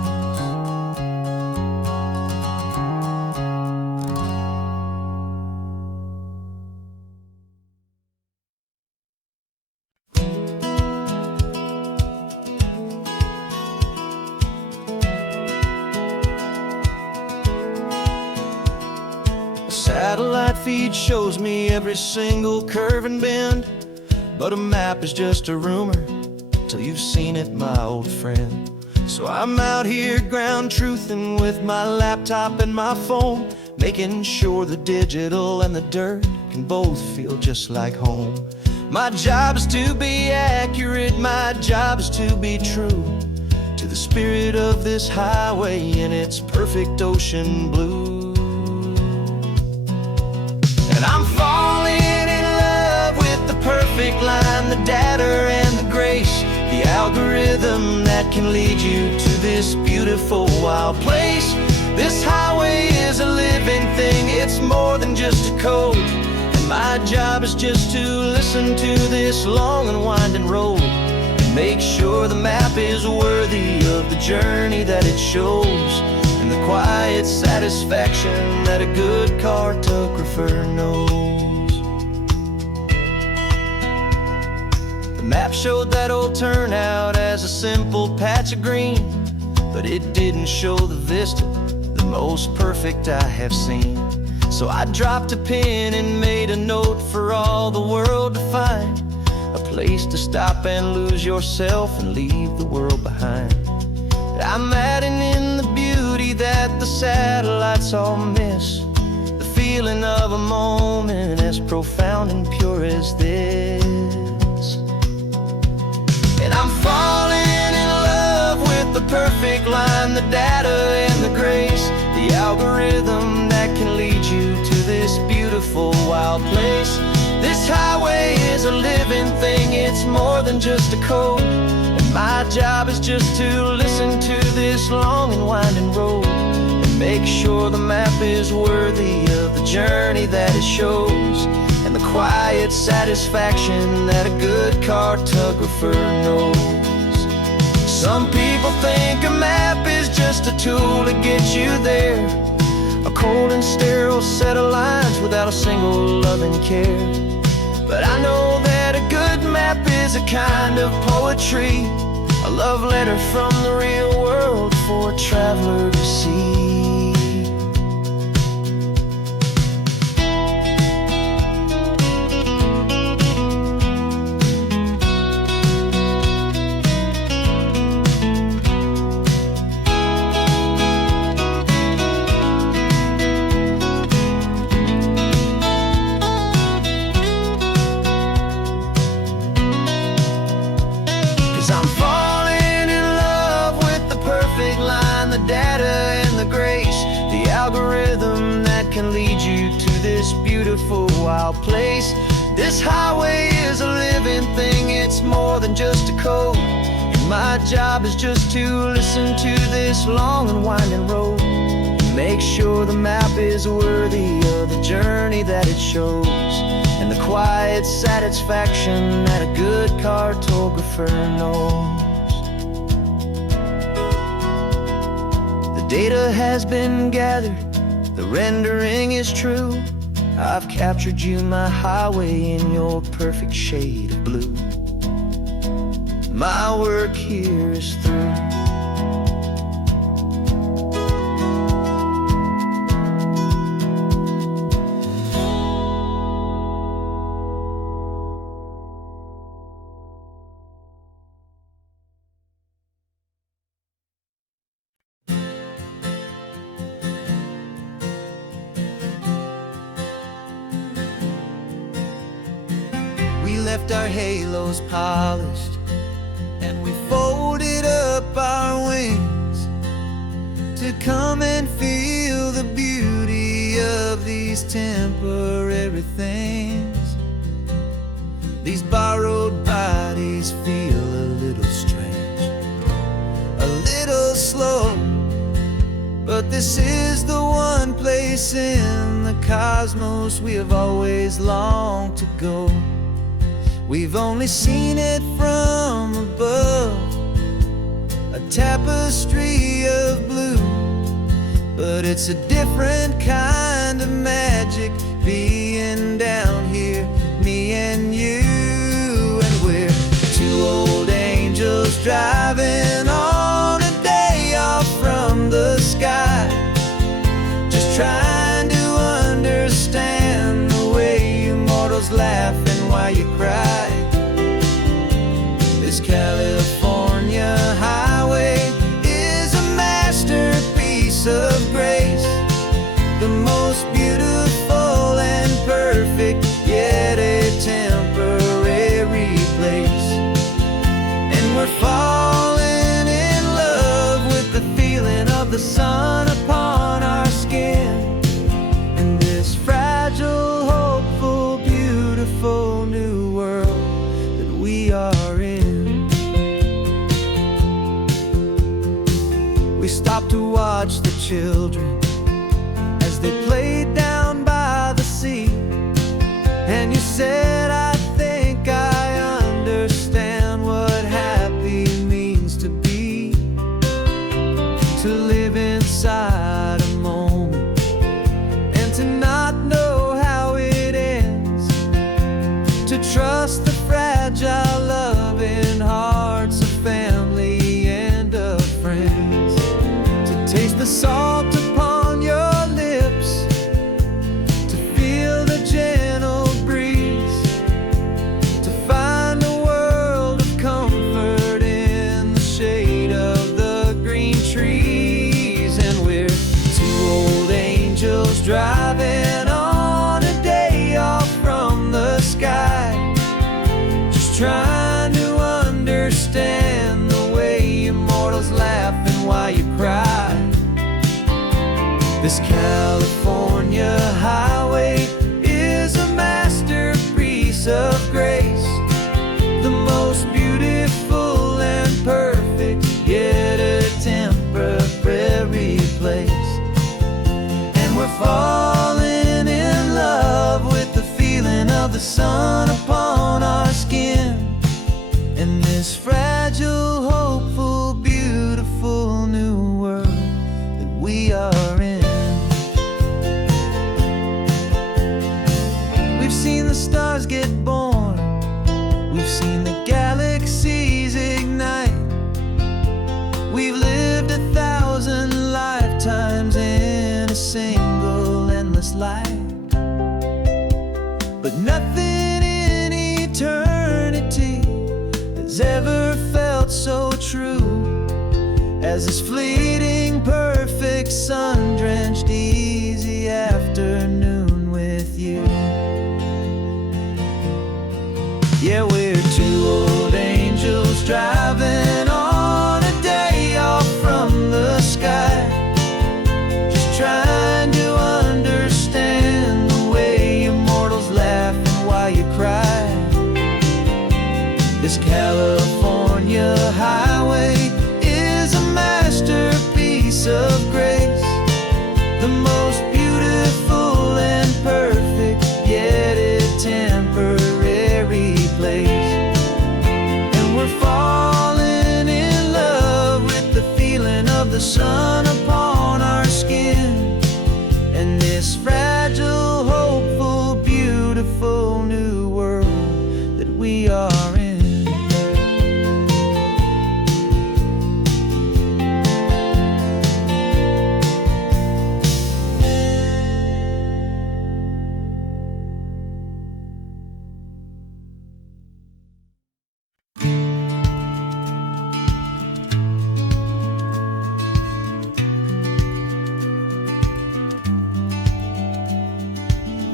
Satellite feed shows me every single curve and bend, but a map is just a rumor till you've seen it, my old friend. So I'm out here ground truthing with my laptop and my phone, making sure the digital and the dirt can both feel just like home. My job is to be accurate, my job is to be true to the spirit of this highway and its perfect ocean blue. And I'm falling in love with the perfect line, the data and the grace, the algorithm that can lead you to this beautiful wild place. This highway is a living thing, it's more than just a code. And my job is just to listen to this long and winding road, and make sure the map is worthy of the journey that it shows, and the quiet satisfaction that a good cartographer knows. The map showed that old turnout as a simple patch of green, but it didn't show the vista, the most perfect I have seen. So I dropped a pin and made a note for all the world to find, a place to stop and lose yourself and leave the world behind. I'm adding in the beauty that the satellites all miss, the feeling of a moment as profound and pure as this. And I'm falling in love with the perfect line, the data and the grace, the algorithm that can lead you to this beautiful wild place. This highway is a living thing, it's more than just a code. And my job is just to listen to this long and winding road and make sure the map is worthy of the journey that it shows, and the quiet satisfaction that a good cartographer knows. Some people think a map is just a tool to get you there, a cold and sterile set of lines without a single loving care. But I know that a good map is a kind of poetry, a love letter from the real world for a traveler to see. I'm falling in love with the perfect line, the data and the grace, the algorithm that can lead you to this beautiful wild place. This highway is a living thing, it's more than just a code. And my job is just to listen to this long and winding road and make sure the map is worthy of the journey that it shows, and the quiet satisfaction that a good cartographer knows. The data has been gathered, the rendering is true. I've captured you, my highway, in your perfect shade of blue. My work here is through. We left our halos polished, and we folded up our wings to come and feel the beauty of these temporary things. These borrowed bodies feel a little strange, a little slow, but this is the one place in the cosmos we have always longed to go. We've only seen it from above, a tapestry of blue, but it's a different kind of magic being down here, me and you. And we're two old angels driving on a day off from the sky, just trying to understand the way you mortals laugh and why you cry. This California highway is a masterpiece of grace, the most beautiful and perfect, yet a temporary place. And we're falling in love with the feeling of the sun upon our skin, and this fragile, hopeful, beautiful new world that we are in. We stopped to watch the children as they played down by the sea, and you said, I think I understand what happy means to be, to live inside a moment and to not know how it ends, to trust the fragile loving hearts of family and of friends, to taste the salt upon your lips, to feel the gentle breeze, to find a world of comfort in the shade of the green trees. And we're two old angels driving on a day off from the sky, just trying to understand the way immortals laugh and why you cry. This California highway is a masterpiece of grace, the most place. And we're falling in love with the feeling of the sun upon our skin, and this fragile, hopeful, beautiful new world that we are in. We've seen the stars get born, we've seen the galaxies ignite, we've lived 1,000 lifetimes in a single endless life. But nothing in eternity has ever felt so true as this fleeting, perfect, sun-drenched, easy afternoon with you. Yeah, we're two old angels driving on a day off from the sky, just trying to understand the way immortals laugh and why you cry. This California highway is a masterpiece of grace, the most beautiful and perfect, yet a temporary place. And we're falling in love with the feeling of the sun upon our skin, and this fragile, hopeful, beautiful new world that we are in.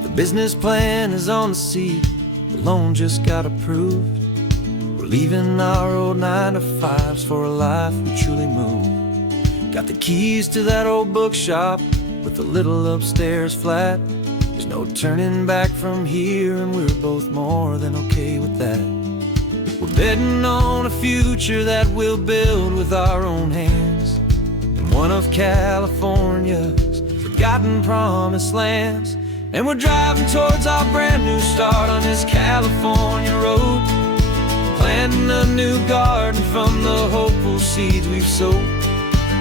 The business plan is on the seat, the loan just got approved. We're leaving our old 9-to-5s for a life we truly moved. Got the keys to that old bookshop with the little upstairs flat. There's no turning back from here, and we're both more than okay with that. We're betting on a future that we'll build with our own hands, in one of California's forgotten promised lands. And we're driving towards our brand new start on this California road, planting a new garden from the hopeful seeds we've sowed.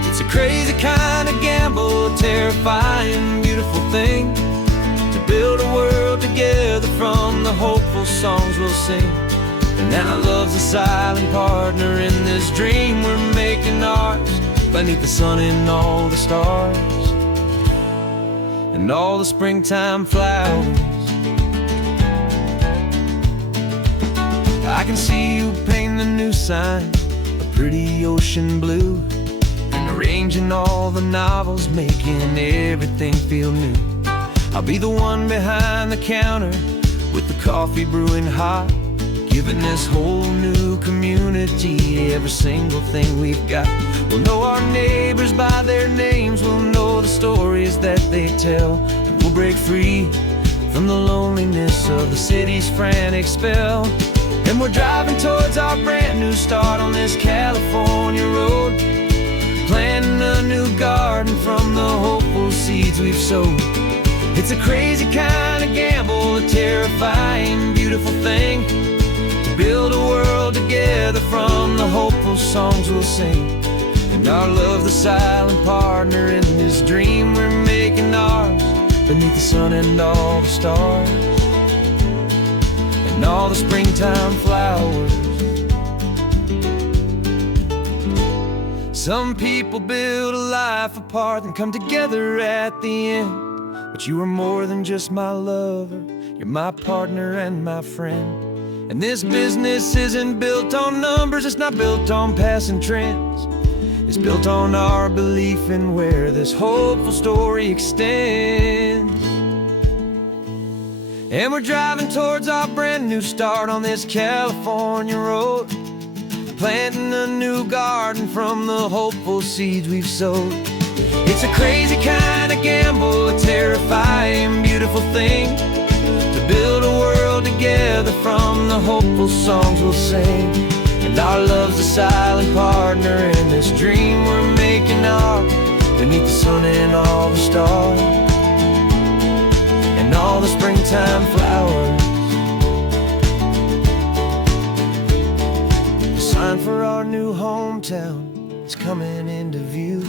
It's a crazy kind of gamble, a terrifying, beautiful thing, to build a world together from the hopeful songs we'll sing. And now love's a silent partner in this dream we're making ours, beneath the sun and all the stars and all the springtime flowers. I can see you painting a new sign, a pretty ocean blue, and arranging all the novels, making everything feel new. I'll be the one behind the counter with the coffee brewing hot, giving this whole new community every single thing we've got. We'll know our neighbors by their names, we'll know the stories that they tell, and we'll break free from the loneliness of the city's frantic spell. And we're driving towards our brand new start on this California road, planting a new garden from the hopeful seeds we've sowed. It's a crazy kind of gamble, a terrifying, beautiful thing, to build a world together from the hopeful songs we'll sing. And our love, the silent partner in this dream we're making ours, beneath the sun and all the stars and all the springtime flowers. Some people build a life apart and come together at the end, but you are more than just my lover, you're my partner and my friend. And this business isn't built on numbers, it's not built on passing trends, it's built on our belief in where this hopeful story extends. And we're driving towards our brand new start on this California road, planting a new garden from the hopeful seeds we've sowed. It's a crazy kind of gamble, a terrifying, beautiful thing, to build a world together from the hopeful songs we'll sing. And our love's a silent partner in this dream we're making ours, beneath the sun and all the stars and all the springtime flowers. The sign for our new hometown is coming into view.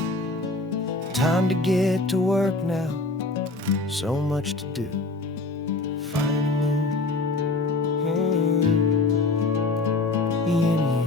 Time to get to work now, so much to do. Finding in you.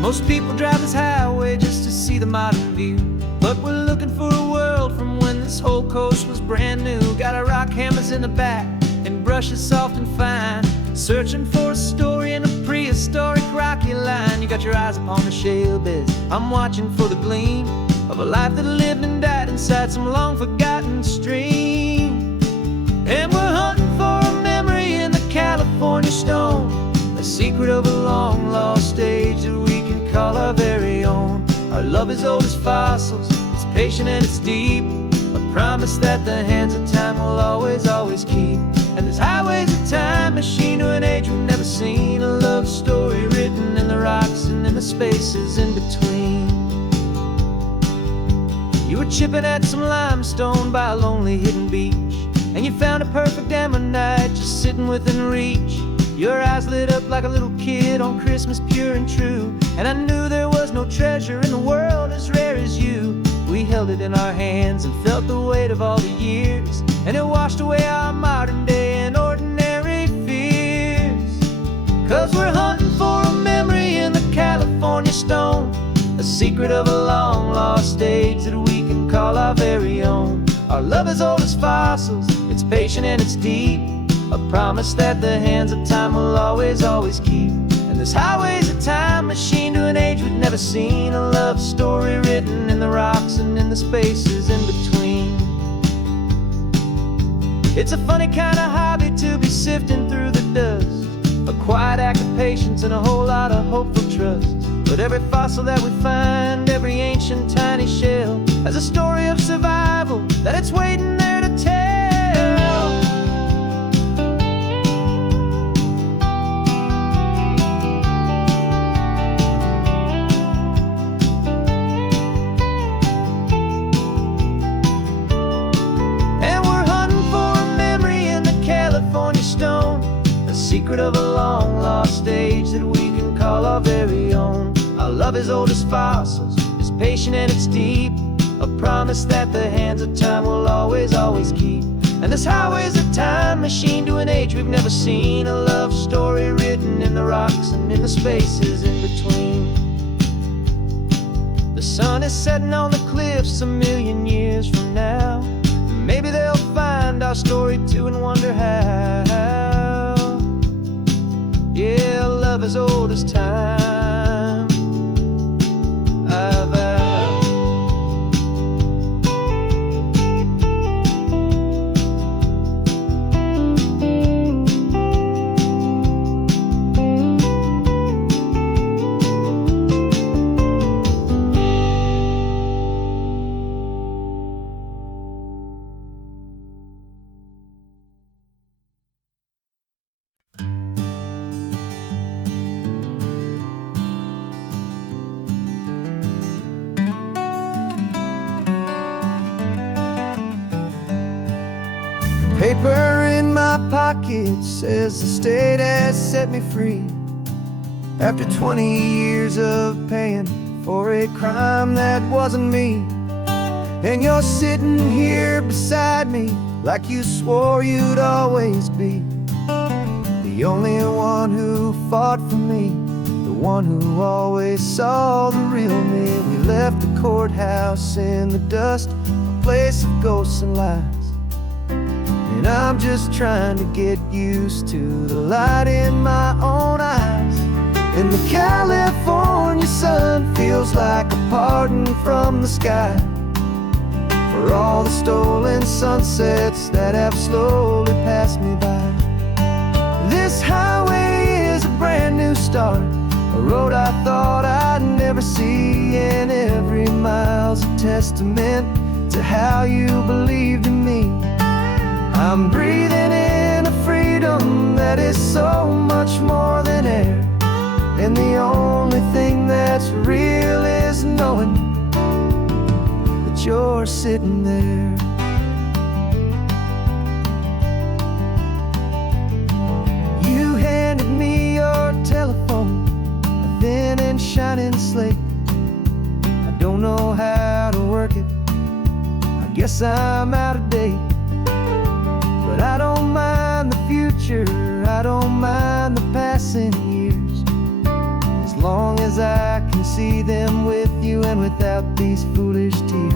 Most people drive this highway just to see the modern view, but we're looking for a world from when this whole coast was brand new. Got our rock hammers in the back and brushes soft and fine, searching for a story in a prehistoric rocky line. You got your eyes upon the shale beds, I'm watching for the gleam of a life that lived and died inside some long forgotten stream. And we're hunting for a memory in the California stone, a secret of a long lost age that we can call our very own. Our love is old as fossils, it's patient and it's deep, a promise that the hands of time will always, always keep. And this highway's a time machine to an age we've never seen, a love story written in the rocks and in the spaces in between. You were chipping at some limestone by a lonely hidden beach, and you found a perfect ammonite just sitting within reach. Your eyes lit up like a little kid on Christmas, pure and true, and I knew there was no treasure in the world as rare as you. We held it in our hands and felt the weight of all the years, and it washed away our modern day and ordinary fears. 'Cause we're hunting for a memory in the California stone, a secret of a long lost age that we can call our very own. Our love is old as fossils, it's patient and it's deep, a promise that the hands of time will always, always keep. And this highway's a time machine to an age we've never seen, a love story written in the rocks and in the spaces in between. It's a funny kind of hobby to be sifting through the dust, a quiet act of patience and a whole lot of hopeful trust. But every fossil that we find, every ancient tiny shell, has a story of survival that it's waiting there to tell. Secret of a long lost age that we can call our very own. Our love is old as fossils, it's patient and it's deep, a promise that the hands of time will always, always keep. And this highway's a time machine to an age we've never seen, a love story written in the rocks and in the spaces in between. The sun is setting on the cliffs a million years from now, maybe they'll find our story too and wonder how. Yeah, love as old as time, I vow. Paper in my pocket says the state has set me free, after 20 years of paying for a crime that wasn't me. And you're sitting here beside me like you swore you'd always be, the only one who fought for me, the one who always saw the real me. We left the courthouse in the dust, a place of ghosts and lies, and I'm just trying to get used to the light in my own eyes. And the California sun feels like a pardon from the sky for all the stolen sunsets that have slowly passed me by. This highway is a brand new start, a road I thought I'd never see, and every mile's a testament to how you believed in me. I'm breathing in a freedom that is so much more than air, and the only thing that's real is knowing that you're sitting there. You handed me your telephone, a thin and shining slate. I don't know how to work it, I guess I'm out of date. But I don't mind the future, I don't mind the passing years, as long as I can see them with you and without these foolish tears.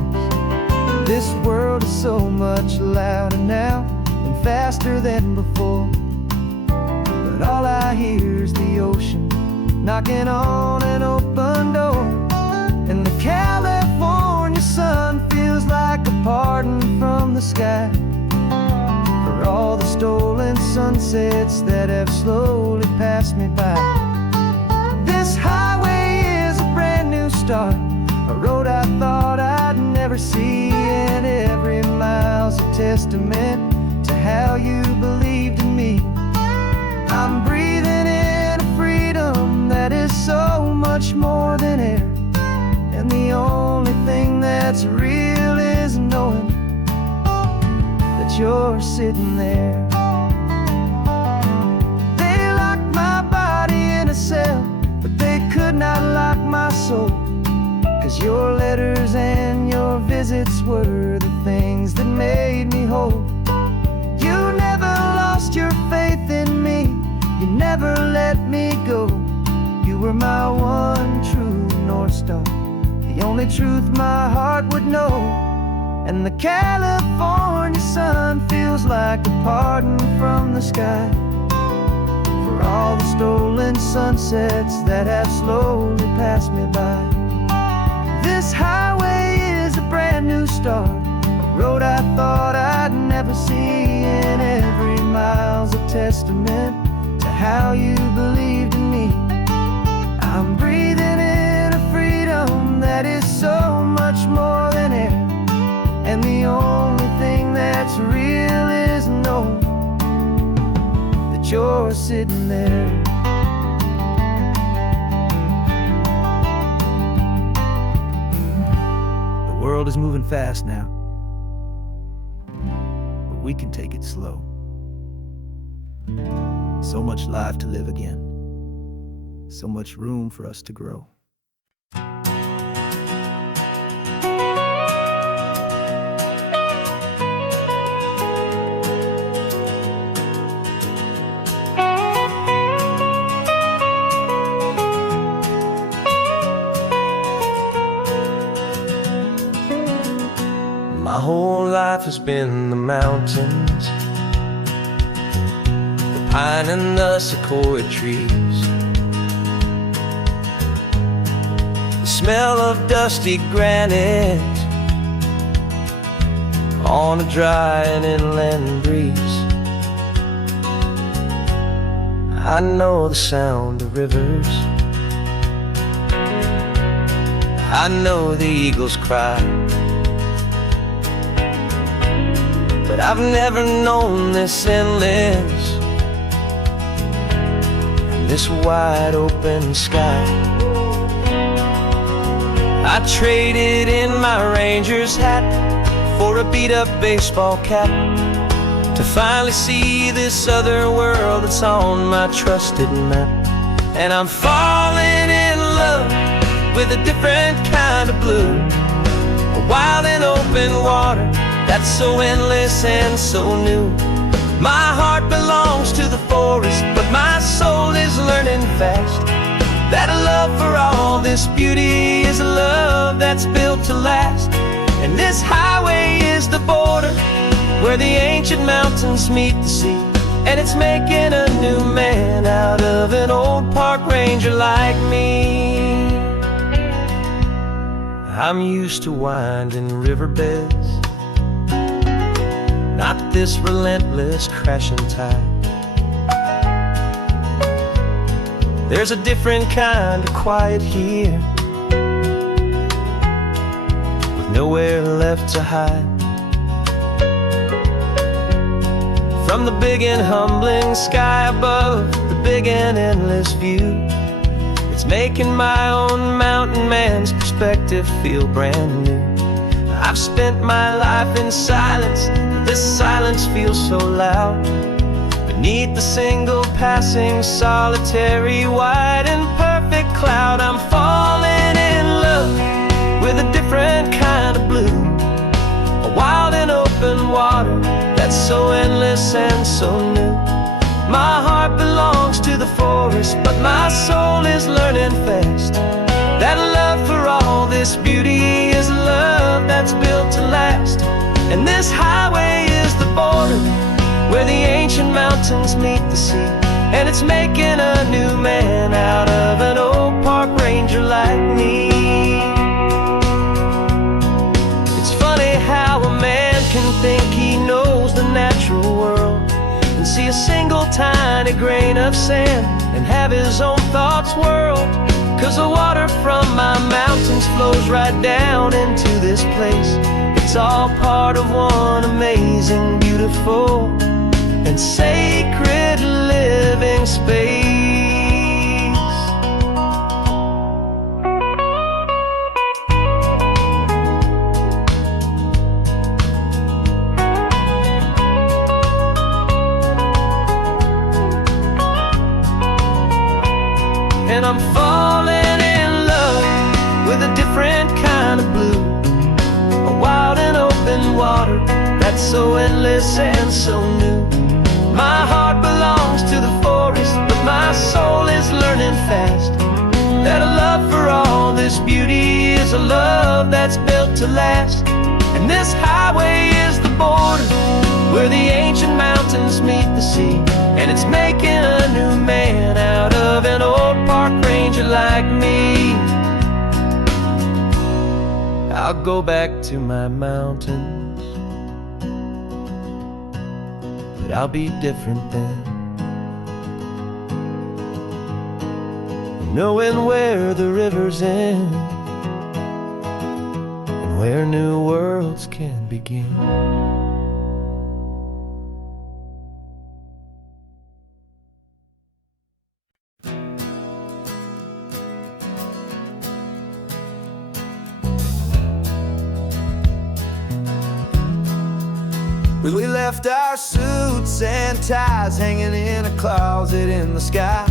This world is so much louder now and faster than before, but all I hear is the ocean knocking on an open door. And the California sun feels like a pardon from the sky for all the stolen sunsets that have slowly passed me by. This highway is a brand new start, a road I thought I'd never see, and every mile's a testament to how you believed in me. I'm breathing in a freedom that is so much more than air, and the only thing that's real is knowing that you're sitting there. They locked my body in a cell, but they could not lock my soul, 'cause your letters and your visits were the things that made me whole. You never lost your faith in me, you never let me go. You were my one true North Star, the only truth my heart would know. And the California sun feels like a pardon from the sky for all the stolen sunsets that have slowly passed me by. This highway is a brand new start, a road I thought I'd never see, and every mile's a testament to how you believed in me. I'm breathing in a freedom that is so much more than air, and the only thing that's real is knowing that you're sitting there. The world is moving fast now, but we can take it slow. So much life to live again, so much room for us to grow. My whole life has been the mountains, the pine and the sequoia trees, the smell of dusty granite on a dry and inland breeze. I know the sound of rivers, I know the eagles cry, but I've never known this endless, this wide open sky. I traded in my Ranger's hat for a beat-up baseball cap to finally see this other world that's on my trusted map. And I'm falling in love with a different kind of blue, a wild and open water that's so endless and so new. My heart belongs to the forest, but my soul is learning fast that a love for all this beauty is a love that's built to last. And this highway is the border where the ancient mountains meet the sea, and it's making a new man out of an old park ranger like me. I'm used to winding riverbeds, not this relentless crashing tide. There's a different kind of quiet here, with nowhere left to hide. From the big and humbling sky above, the big and endless view, it's making my own mountain man's perspective feel brand new. I've spent my life in silence, but this silence feels so loud. Beneath the single passing solitary white and perfect cloud, I'm falling in love with a different kind of blue, a wild and open water that's so endless and so new. My heart belongs to the forest, but my soul is learning fast that love for all this beauty is love that's built to last. And this highway is the border where the ancient mountains meet the sea, and it's making a new man out of an old park ranger like me. It's funny how a man can think he knows the natural world and see a single tiny grain of sand and have his own thoughts whirled. 'Cause the water from my mountains flows right down into this place. It's all part of one amazing, beautiful, and sacred living space. And I'm falling in love with a different kind of blue, a wild and open water that's so endless and so new. My heart belongs to the forest, but my soul is learning fast that a love for all this beauty is a love that's built to last. And this highway is the border where the ancient mountains meet the sea, and it's making a new man out of an old park ranger like me. I'll go back to my mountains, but I'll be different then, knowing where the rivers end and where new worlds can begin. We left our suits and ties hanging in a closet in the sky,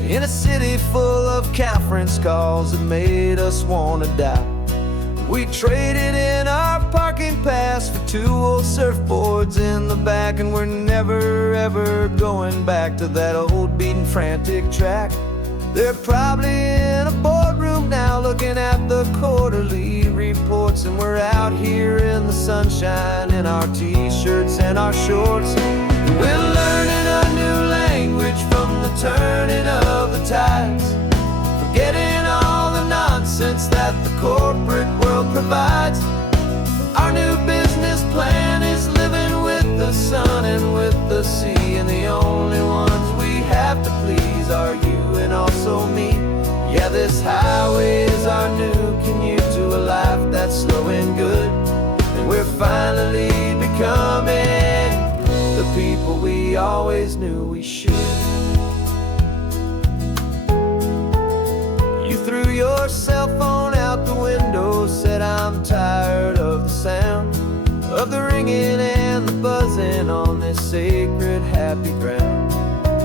in a city full of conference calls that made us want to die. We traded in our parking pass for 2 old surfboards in the back, and we're never ever going back to that old beaten frantic track. They're probably in a boardroom now looking at the quarterly reports, and we're out here in the sunshine in our t-shirts and our shorts. We're learning a new language from the turning of the tides, forgetting all the nonsense that the corporate world provides. Our new business plan is living with the sun and with the sea, and the only ones we have to please are you and also me. Yeah, this highway is our new commute to a life that's slow and good, and we're finally becoming the people we always knew we should. You threw your cell phone out the window, said I'm tired of the sound of the ringing and the buzzing on this sacred happy ground.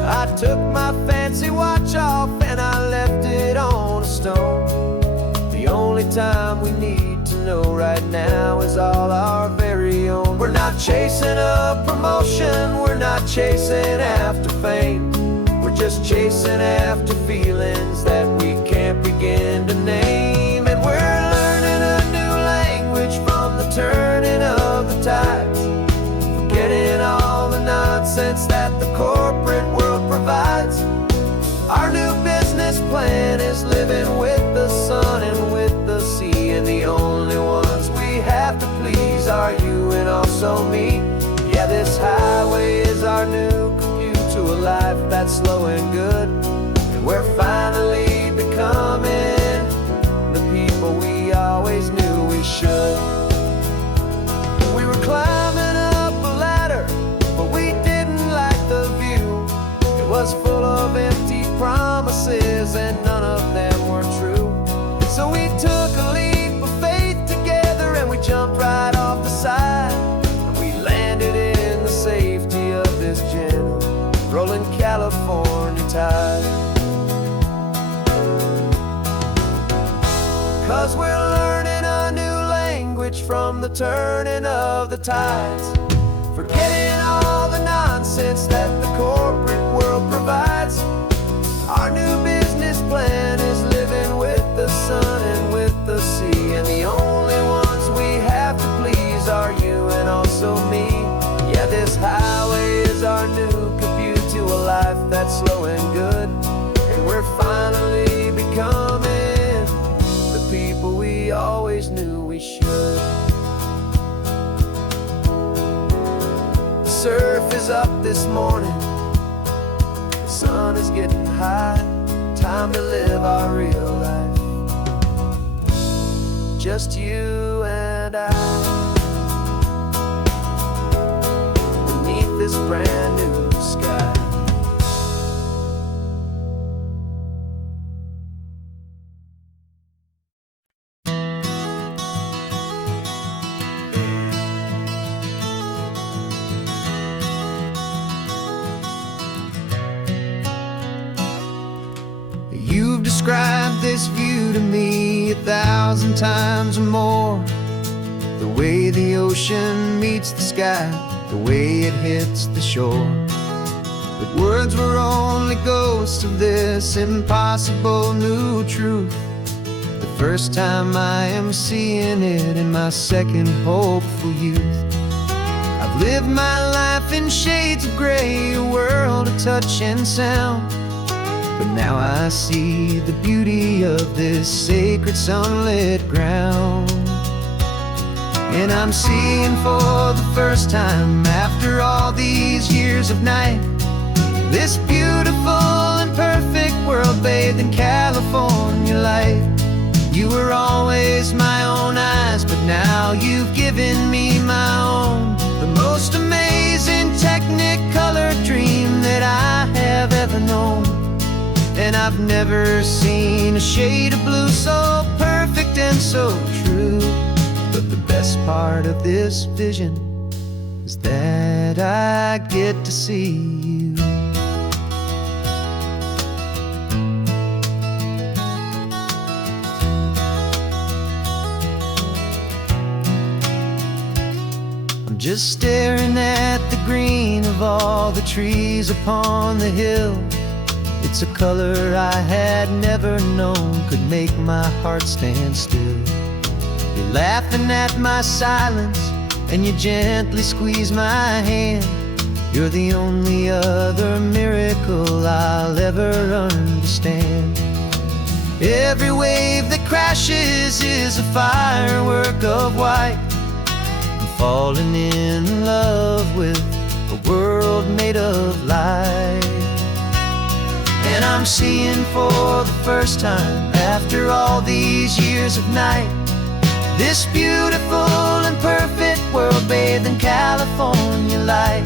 I took my fancy watch off and I left it on a stone. The only time we need to know right now is all our very own. We're not chasing a promotion, we're not chasing after fame, we're just chasing after feelings that we can't begin to name. And we're learning a new language from the turning of the tides, forgetting all the nonsense that the corporate world provides. Our new business plan is living with the sun and with the sea, and the only ones we have to please are you and also me. Yeah, this highway is our new commute to a life that's slow and good, and and we're finally becoming the people we always knew we should. We were climbing up a ladder, but we didn't like the view. It was full of empty promises and none of them were true. So we took a leap of faith together and we jumped right off the side, and we landed in the safety of this gentle rolling California tide. 'Cause we're learning a new language from the turning of the tides, forgetting all the nonsense that the corporate world provides. Our new business plan is living with the sun and with the sea, and the only ones we have to please are you and also me. Yeah, this highway is our new commute to a life that's slow and good, and we're finally becoming the people we always knew we should. The surf is up this morning, the sun is getting high, time to live our real life, just you and I, beneath this brand new sky. You've described this view to me 1,000 times or more. The way the ocean meets the sky, the way it hits the shore. But words were only ghosts of this impossible new truth. The first time I am seeing it in my second hopeful youth. I've lived my life in shades of gray, a world of touch and sound. But now I see the beauty of this sacred sunlit ground. And I'm seeing for the first time, after all these years of night, this beautiful and perfect world bathed in California light. You were always my own eyes, but now you've given me my own. The most amazing Technicolor dream that I have ever known. And I've never seen a shade of blue so perfect and so true. But the best part of this vision is that I get to see you. I'm just staring at the green of all the trees upon the hill. It's a color I had never known could make my heart stand still. You're laughing at my silence, and you gently squeeze my hand. You're the only other miracle I'll ever understand. Every wave that crashes is a firework of white. I'm falling in love with a world made of light. And I'm seeing for the first time, after all these years of night, this beautiful and perfect world bathed in California light.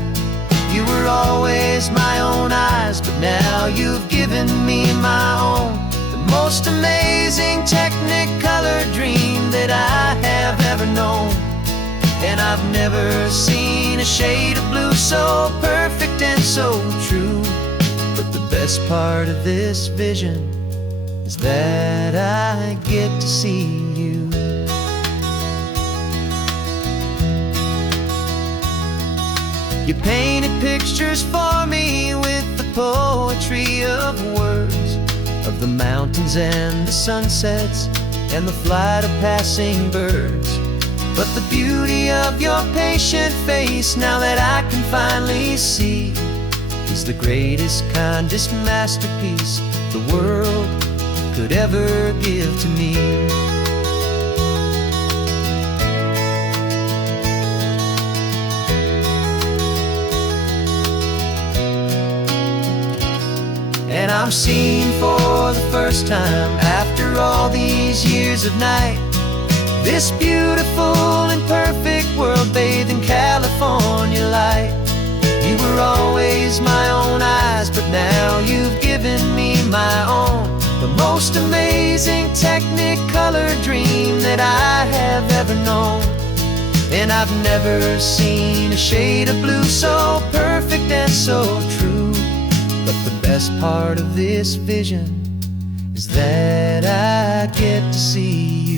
You were always my own eyes, but now you've given me my own. The most amazing Technicolor dream that I have ever known. And I've never seen a shade of blue so perfect and so true. But the best part of this vision is that I get to see you. You painted pictures for me with the poetry of words, of the mountains and the sunsets and the flight of passing birds. But the beauty of your patient face, now that I can finally see, is the greatest, kindest masterpiece the world could ever give to me. And I'm seeing for the first time, after all these years of night, this beautiful and perfect world bathed in California light. You were always my own eyes, but now you've given me my own, the most amazing Technicolor dream that I have ever known. And I've never seen a shade of blue so perfect and so true. But the best part of this vision is that I get to see you.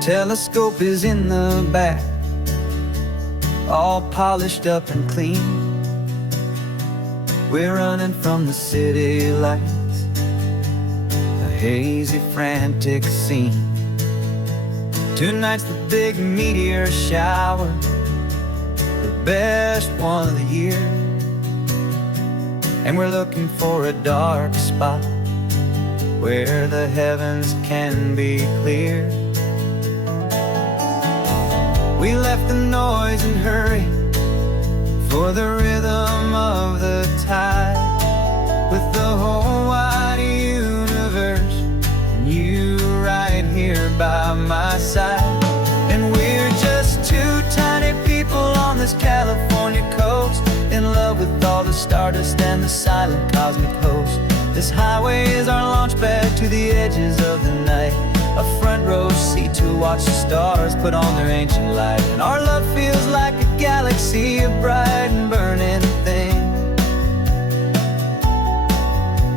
Telescope is in the back, all polished up and clean. We're running from the city lights, a hazy, frantic scene. Tonight's the big meteor shower, the best one of the year. And we're looking for a dark spot where the heavens can be clear. We left the noise and hurry for the rhythm of the tide, with the whole wide universe and you right here by my side. And we're just two tiny people on this California coast, in love with all the stardust and the silent cosmic host. This highway is our launch pad to the edges of the night, a front row seat to watch the stars put on their ancient light. And our love feels like a galaxy, a bright and burning thing,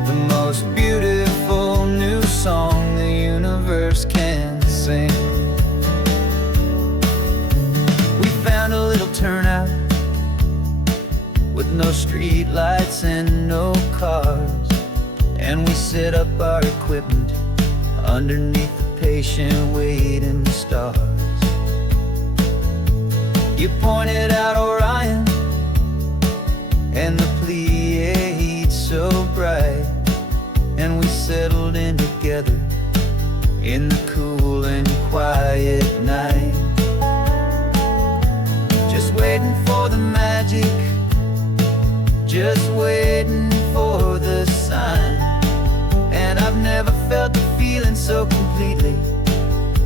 the most beautiful new song the universe can sing. We found a little turnout with no street lights and no cars, and we set up our equipment underneath the patient waiting stars. You pointed out Orion and the Pleiades so bright, and we settled in together in the cool and quiet night, just waiting for the magic, just waiting for the sign. And I've never felt the feeling so completely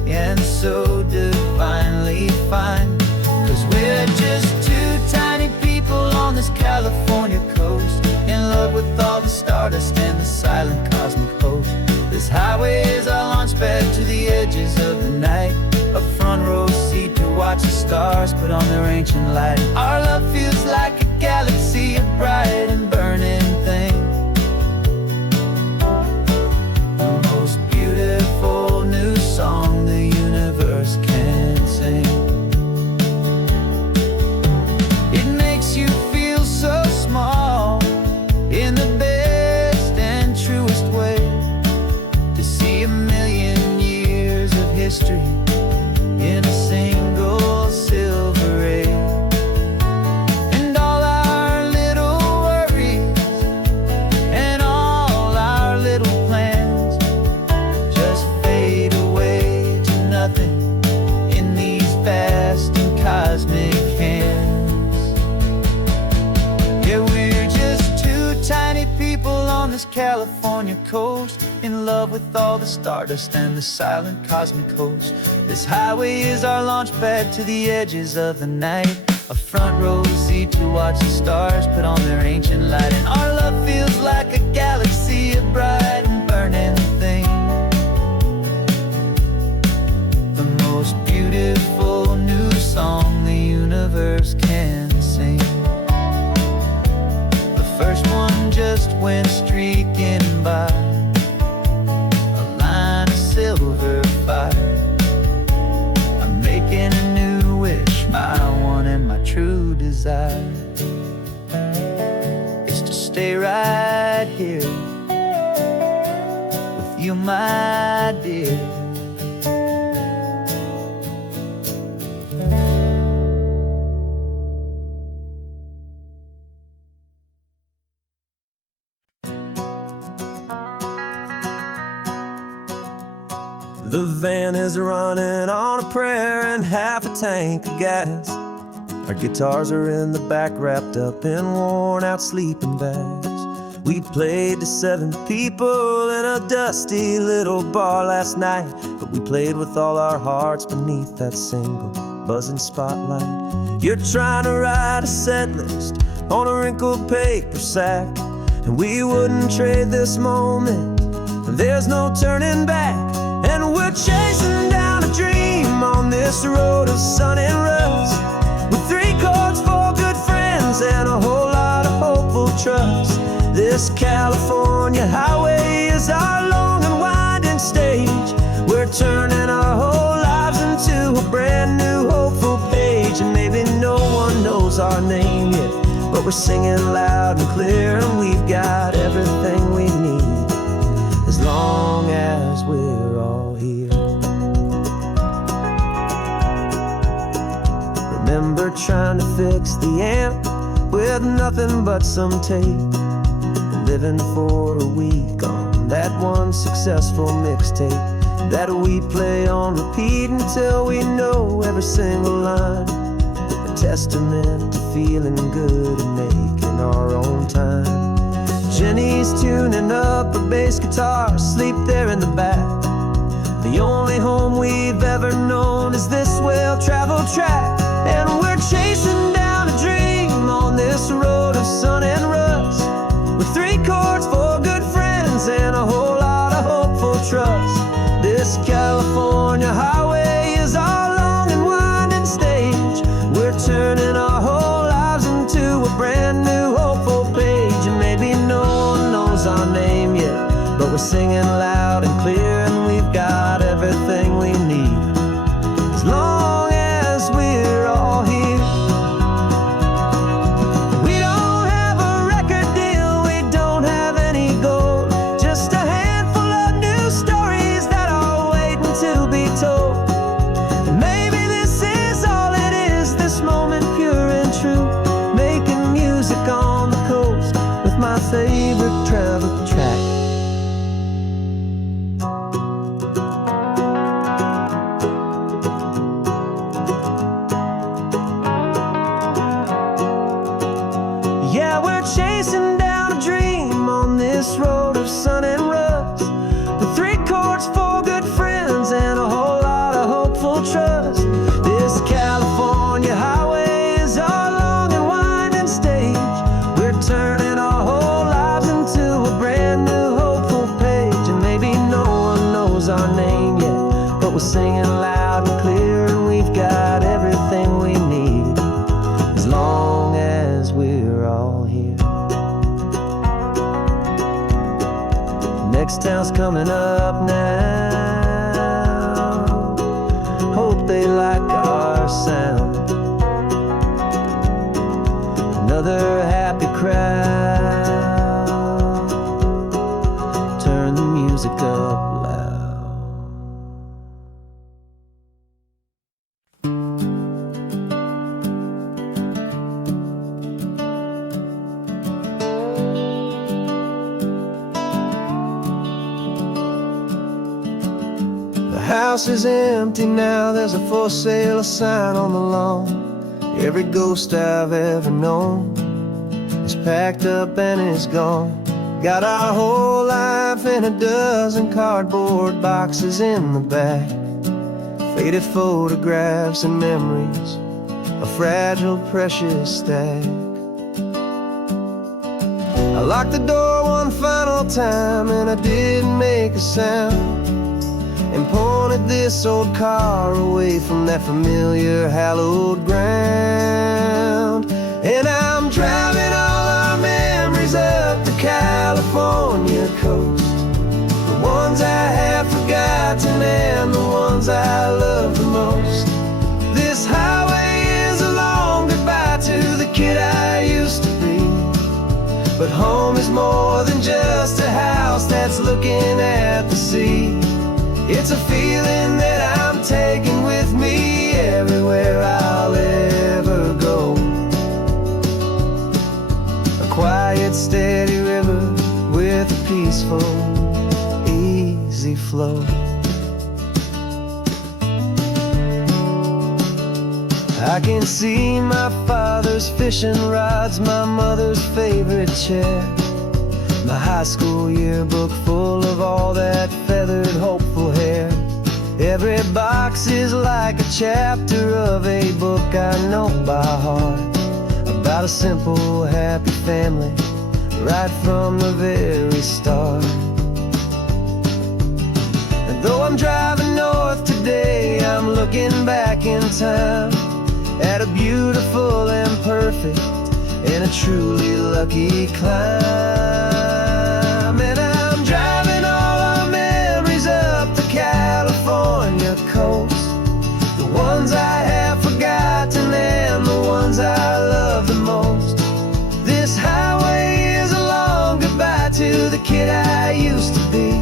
and so divinely fine. 'Cause we're just two tiny people on this California coast, in love with all the stardust and the silent cosmic host. This highway is our launch pad to the edges of the night, a front row seat to watch the stars put on their ancient light. Our love feels like a galaxy, a bright and burning thing, new song the universe can sing. It makes you feel so small in the best and truest way, to see a million years of history in a single silver ray. And all our little worries and all our little plans just fade away to nothing in these vast and cosmic hands. Yeah, we're just two tiny people on this California coast, in love with all the stardust and the silent cosmic host. This highway is our launch pad to the edges of the night, a front row seat to watch the stars put on their ancient light. And our love feels like a galaxy, a bright and burning thing, the most beautiful new song the universe can sing. The first one just went streaking by, a line of silver fire. I'm making a new wish, my one and my true desire is to stay right here you, my dear. The van is running on a prayer and half a tank of gas. Our guitars are in the back, wrapped up in worn-out sleeping bags. We played to 7 people in a dusty little bar last night, but we played with all our hearts beneath that single buzzing spotlight. You're trying to write a set list on a wrinkled paper sack, and we wouldn't trade this moment. There's no turning back, and we're chasing down a dream on this road of sun and rust, with 3 chords, 4 good friends, and a whole lot of hopeful trust. This California highway is our long and winding stage. We're turning our whole lives into a brand new hopeful page. And maybe no one knows our name yet, but we're singing loud and clear, and we've got everything we need, as long as we're all here. Remember trying to fix the amp with nothing but some tape, living for a week on that one successful mixtape that we play on repeat until we know every single line. A testament to feeling good and making our own time. Jenny's tuning up her bass guitar, asleep there in the back. The only home we've ever known is this well-traveled track, and we're chasing down a dream on this road of sun and rust, with 3 chords, 4 good friends, and a whole lot of hopeful trust. This California highway is our long and winding stage. We're turning our whole lives into a brand new hopeful page. And maybe no one knows our name yet, but we're singing loud and clear, and we've got everything we need, as long as we're all here. Favorite travel track. Yeah, we're chasing down a dream on this road of sun and rust, with 3 chords, 4 good friends, and a whole lot of hopeful trust. This California highway is our long and winding stage. We're turning our whole lives into a brand new hopeful page. And maybe no one knows our name yet, but we're singing loud and clear, and we've got everything we need, as long as we're all here. Next town's coming up now. Hope they like our sound. Another happy crowd. Turn the music up loud. The house is empty now, there's a for sale sign on the lawn. Every ghost I've ever known is packed up and is gone. Got our whole life in a dozen cardboard boxes in the back. Faded photographs and memories, a fragile, precious stack. I locked the door one final time and I didn't make a sound, and pointed this old car away from that familiar hallowed ground. And I'm driving all our memories up the California coast, the ones I have forgotten and the ones I love the most. This highway is a long goodbye to the kid I used to be, but home is more than just a house that that's looking at the sea. It's a feeling that I'm taking with me everywhere I'll ever go. A quiet, steady river with a peaceful, easy flow. I can see my father's fishing rods, my mother's favorite chair, my high school yearbook full of all that feathered, hopeful hair. Every box is like a chapter of a book I know by heart, about a simple, happy family right from the very start. And though I'm driving north today, I'm looking back in time at a beautiful and perfect and a truly lucky climb. And I'm driving all our memories up the California coast, the ones I have forgotten and the ones I love the most. This highway is a long goodbye to the kid I used to be,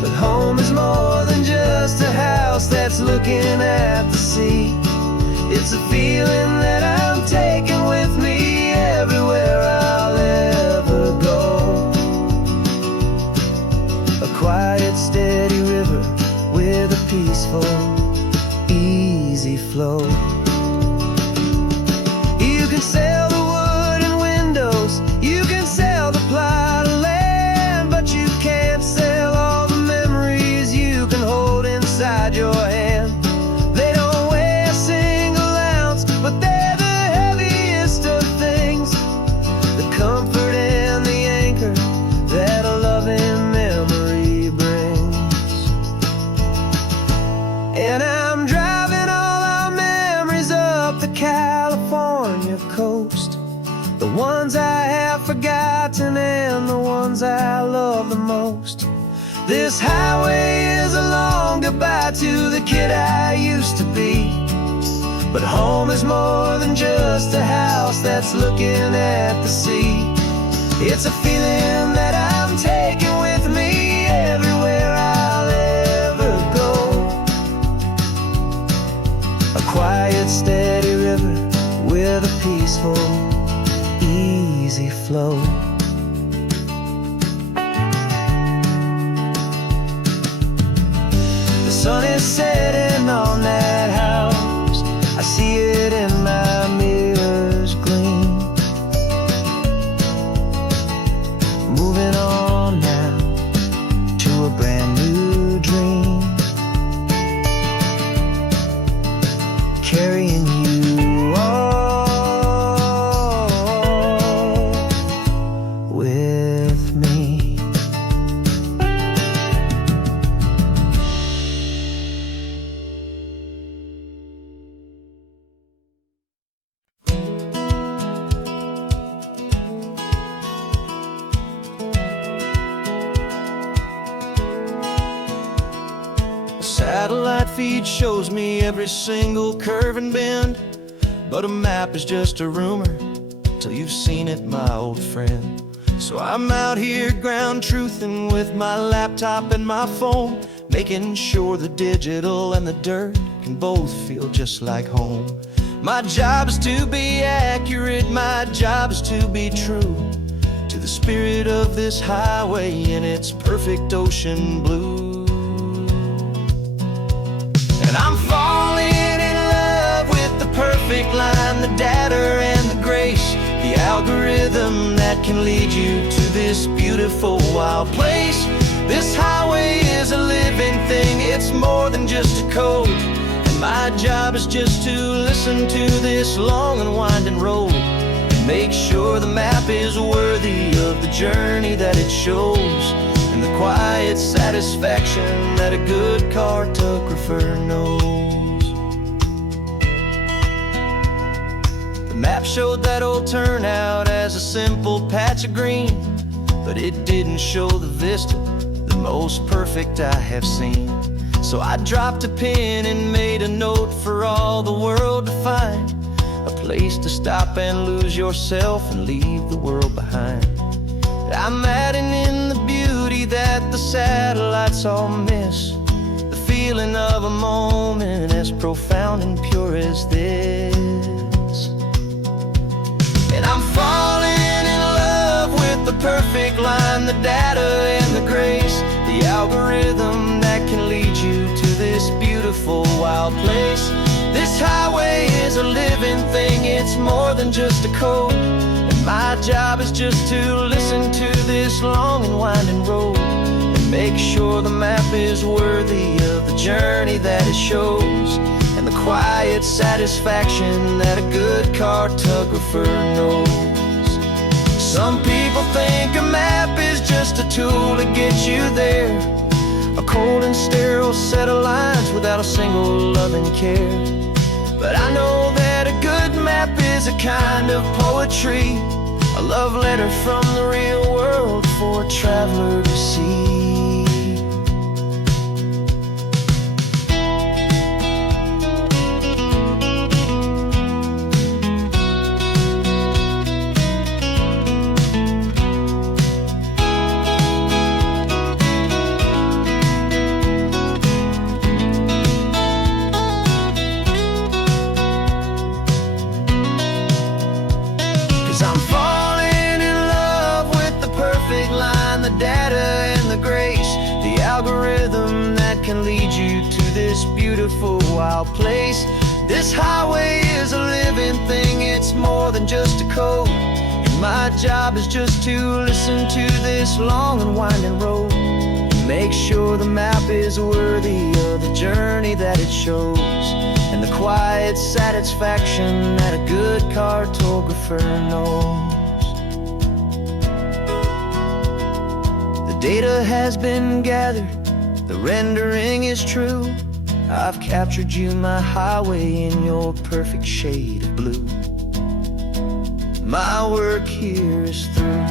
but home is more than just a house that's looking at the sea. It's a feeling that I'm taking with me everywhere I'll ever go. A quiet, steady river with a peaceful, easy flow. You can sail the wood and windows, you can sail the plot of land, but you can't sail all the memories you can hold inside your hand. They don't weigh a single ounce, but they're the heaviest of things, the comfort and the anchor that a loving memory brings. And I'm driving all our memories up the California coast, the ones I have forgotten and the ones I love the most. This highway is a long goodbye to the kid I used to be, but home is more than just a house that's looking at the sea. It's a feeling that I'm taking with me everywhere I'll ever go. A quiet, steady river with a peaceful, easy flow. The sun is setting on that house, I see it in my mirror's gleam. Moving on now to a brand new dream, carrying you all with me. Satellite feed shows me every single curve and bend, but a map is just a rumor till you've seen it, my old friend. So I'm out here ground truthing with my laptop and my phone, making sure the digital and the dirt can both feel just like home. My job is to be accurate, my job is to be true to the spirit of this highway in its perfect ocean blue. And I'm falling in love with the perfect line, the data and the grace, the algorithm that can lead you to this beautiful wild place. This highway is a living thing, it's more than just a code, and my job is just to listen to this long and winding road and make sure the map is worthy of the journey that it shows, and the quiet satisfaction that a good cartographer knows. The map showed that old turnout as a simple patch of green, but it didn't show the vista, the most perfect I have seen. So I dropped a pin and made a note for all the world to find, a place to stop and lose yourself and leave the world behind. I'm adding in the beauty that the satellites all miss the feeling of a moment as profound and pure as this. And I'm falling in love with the perfect line, the data and the grace, the algorithm that can lead you to this beautiful wild place. This highway is a living thing, it's more than just a code. And my job is just to listen to this long and winding road and make sure the map is worthy of the journey that it shows, and the quiet satisfaction that a good cartographer knows. Some people think a map is just a tool to get you there, a cold and sterile set of lines without a single loving care. But I know that a good map is a kind of poetry, a love letter from the real world for a traveler to see. I'm falling in love with the perfect line, the data and the grace, the algorithm that can lead you to this beautiful wild place. This highway is a living thing, it's more than just a code. And my job is just to listen to this long and winding road and make sure the map is worthy of the journey that it shows, and the quiet satisfaction that a good cartographer knows. The data has been gathered, the rendering is true. I've captured you, my highway, in your perfect shade of blue. My work here is through.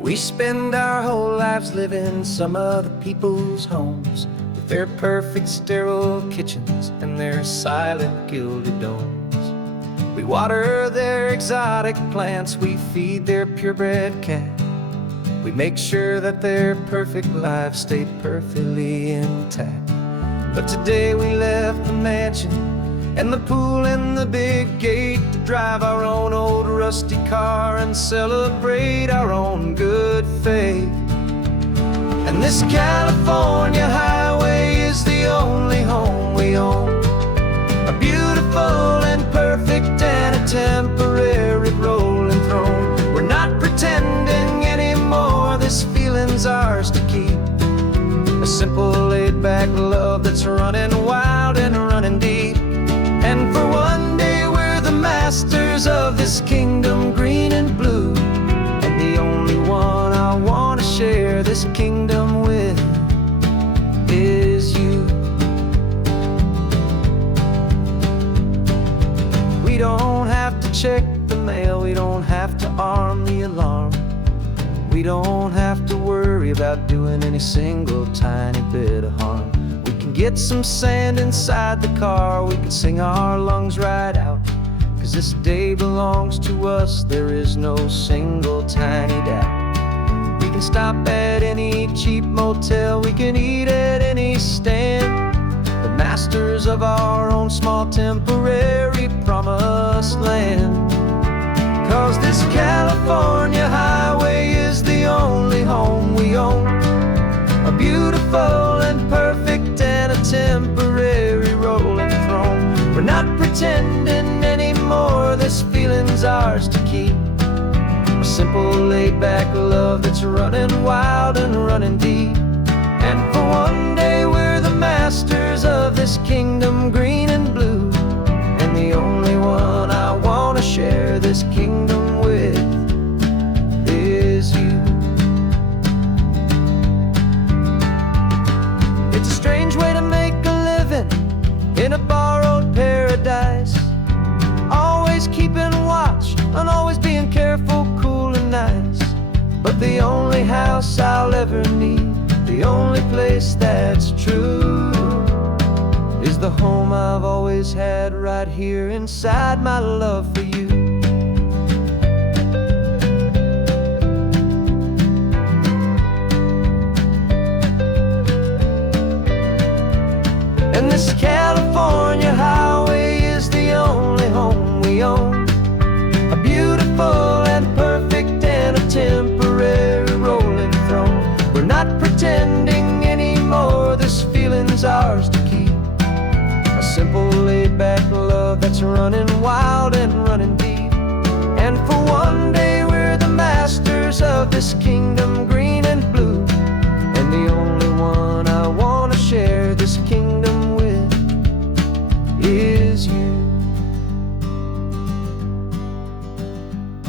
We spend our whole lives living some other people's homes, with their perfect sterile kitchens and their silent gilded domes. We water their exotic plants, we feed their purebred cat. We make sure that their perfect lives stay perfectly intact. But today we left the mansion and the pool and the big gate to drive our own old rusty car and celebrate our own good faith. And this California highway is the only home we own, a beautiful and perfect and a temporary rolling throne. We're not pretending anymore, this feeling's ours to keep, a simple laid-back love that's running wild and running deep. And for one day we're the masters of this kingdom green and blue, and the only one I want to share this kingdom with is you. We don't have to check the mail, we don't have to arm the alarm, we don't have to worry about doing any single tiny bit of harm. Get some sand inside the car, we can sing our lungs right out, 'cause this day belongs to us, there is no single tiny doubt. We can stop at any cheap motel, we can eat at any stand, the masters of our own small temporary promised land. 'Cause this California highway is the only home we own, a beautiful and perfect and a temporary rolling throne. We're not pretending anymore, this feeling's ours to keep, a simple laid-back love that's running wild and running deep. And for one day we're the masters of this kingdom green and blue, and the only one I want to share this kingdom with is you. It's a strange way to make a living in a borrowed paradise, always keep the only house I'll ever need, the only place that's true, is the home I've always had right here inside my love for you. And this California highway is the only home we own, a beautiful and perfect and a temporary rolling throne. We're not pretending anymore, this feeling's ours to keep, a simple laid-back love that's running wild and running deep. And for one day we're the masters of this kingdom green and blue, and the only one I want to share this kingdom with is you.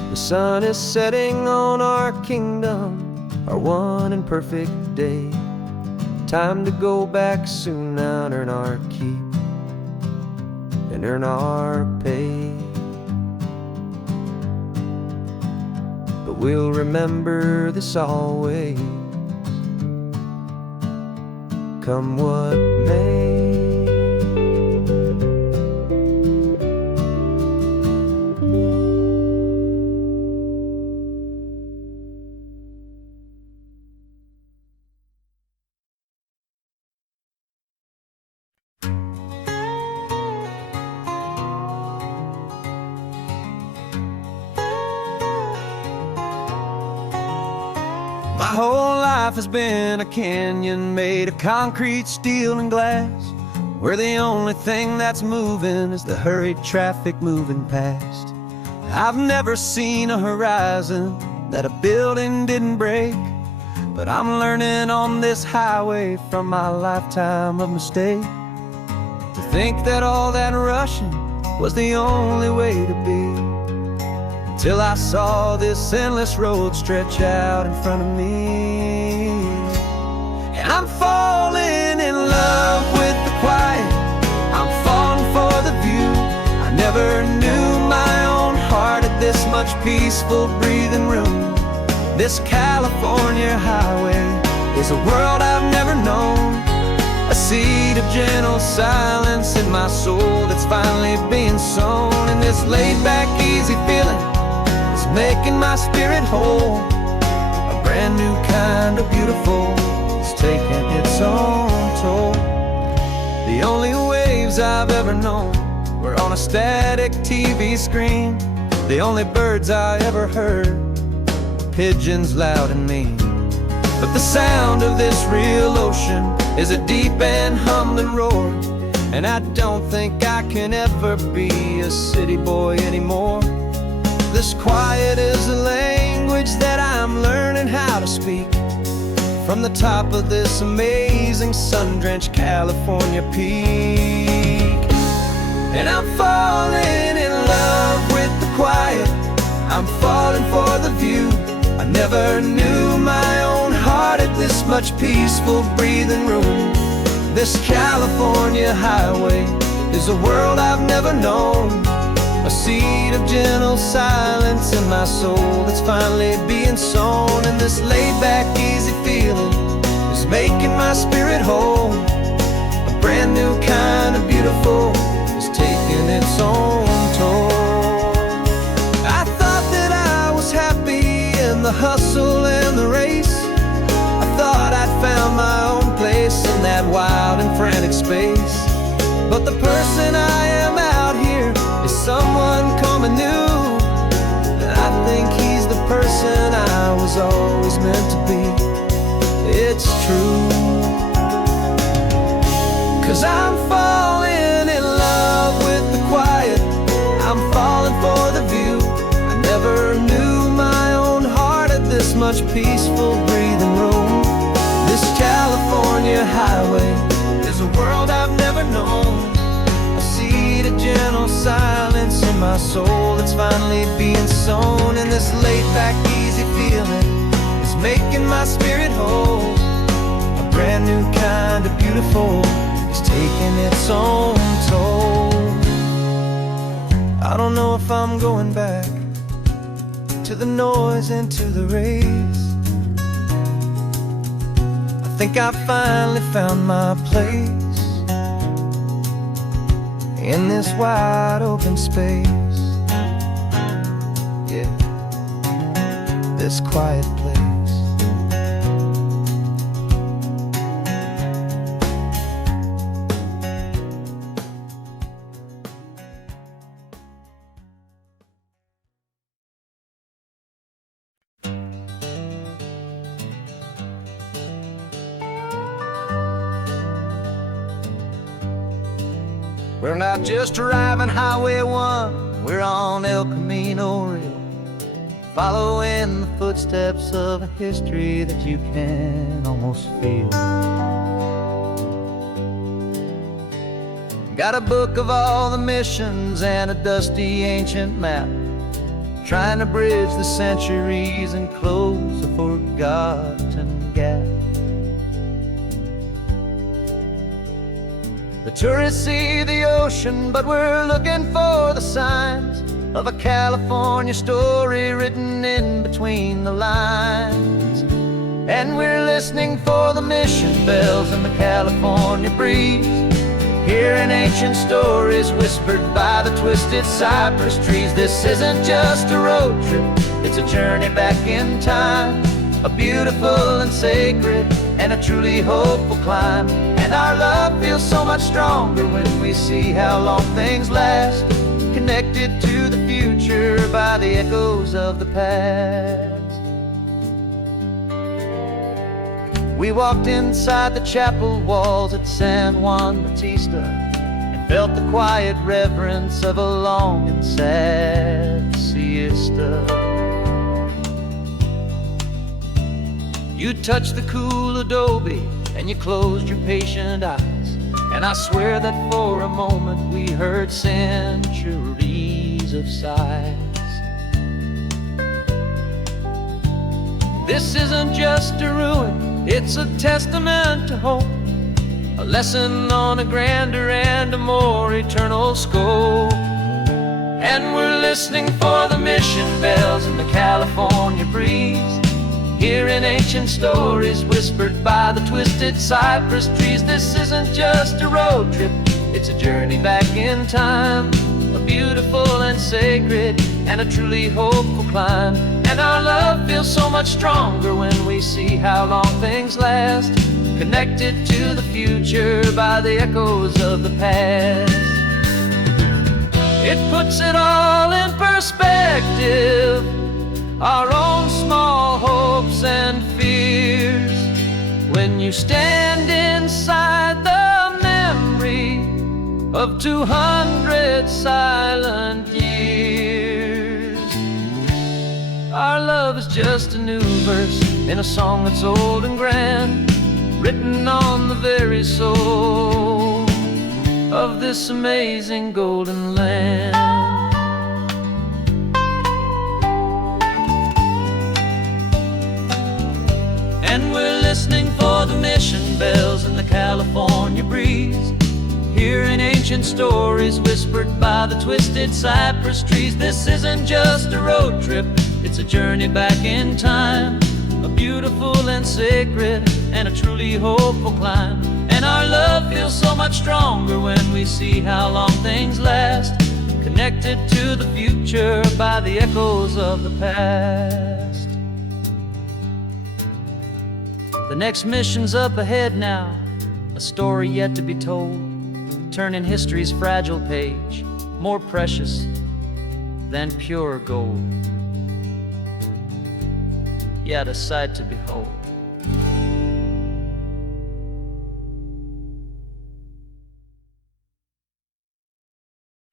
The sun is setting on our kingdom, our one and perfect day. Time to go back soon now and earn our keep and earn our pay. But we'll remember this always, come what may. My whole life has been a canyon made of concrete, steel, and glass, where the only thing that's moving is the hurried traffic moving past. I've never seen a horizon that a building didn't break, but I'm learning on this highway from my lifetime of mistake, to think that all that rushing was the only way to be, till I saw this endless road stretch out in front of me. And I'm falling in love with the quiet, I'm falling for the view. I never knew my own heart had this much peaceful breathing room. This California highway is a world I've never known, a seed of gentle silence in my soul that's finally being sown. And this laid-back, easy feeling is making my spirit whole, a brand new kind of beautiful is taking its own toll. The only waves I've ever known were on a static TV screen. The only birds I ever heard were pigeons loud and mean. But the sound of this real ocean is a deep and humbling roar, and I don't think I can ever be a city boy anymore. This quiet is a language that I'm learning how to speak, from the top of this amazing sun-drenched California peak. And I'm falling in love with the quiet, I'm falling for the view. I never knew my own heart had this much peaceful breathing room. This California highway is a world I've never known, a seed of gentle silence in my soul that's finally being sown. And this laid-back, easy feeling is making my spirit whole, a brand new kind of beautiful is taking its own toll. I thought that I was happy in the hustle and the race, I thought I'd found my own place in that wild and frantic space. But the person I am out here is someone coming new, and I think he's the person I was always meant to be. It's true, 'cause I'm falling in love with the quiet, I'm falling for the view. I never knew my own heart had this much peaceful breathing room. This California highway is a world I've never known, a seed of gentle silence in my soul that's finally being sown. And this laid-back, easy feeling is making my spirit whole, a brand new kind of beautiful is taking its own toll. I don't know if I'm going back to the noise and to the race, think I finally found my place in this wide open space. Yeah, this quiet place. We're not just driving Highway 1, we're on El Camino Real, following the footsteps of a history that you can almost feel. Got a book of all the missions and a dusty ancient map, trying to bridge the centuries and close a forgotten gap. The tourists see the ocean, but we're looking for the signs of a California story written in between the lines. And we're listening for the mission bells and the California breeze, hearing ancient stories whispered by the twisted cypress trees. This isn't just a road trip, it's a journey back in time, a beautiful and sacred and a truly hopeful climb. And our love feels so much stronger when we see how long things last, connected to the future by the echoes of the past. We walked inside the chapel walls at San Juan Bautista and felt the quiet reverence of a long and sad siesta. You touched the cool adobe and you closed your patient eyes, and I swear that for a moment we heard centuries of sighs. This isn't just a ruin, it's a testament to hope, a lesson on a grander and a more eternal scope. And we're listening for the mission bells and the California breeze, hearing ancient stories whispered by the twisted cypress trees. This isn't just a road trip, it's a journey back in time, a beautiful and sacred and a truly hopeful climb. And our love feels so much stronger when we see how long things last, connected to the future by the echoes of the past. It puts it all in perspective, our own small hopes and fears, when you stand inside the memory of 200 silent years. Our love is just a new verse in a song that's old and grand, written on the very soul of this amazing golden land. And we're listening for the mission bells and the California breeze, hearing ancient stories whispered by the twisted cypress trees. This isn't just a road trip, it's a journey back in time, a beautiful and sacred and a truly hopeful climb. And our love feels so much stronger when we see how long things last, connected to the future by the echoes of the past. The next mission's up ahead now, a story yet to be told, turning history's fragile page more precious than pure gold. Yet a sight to behold.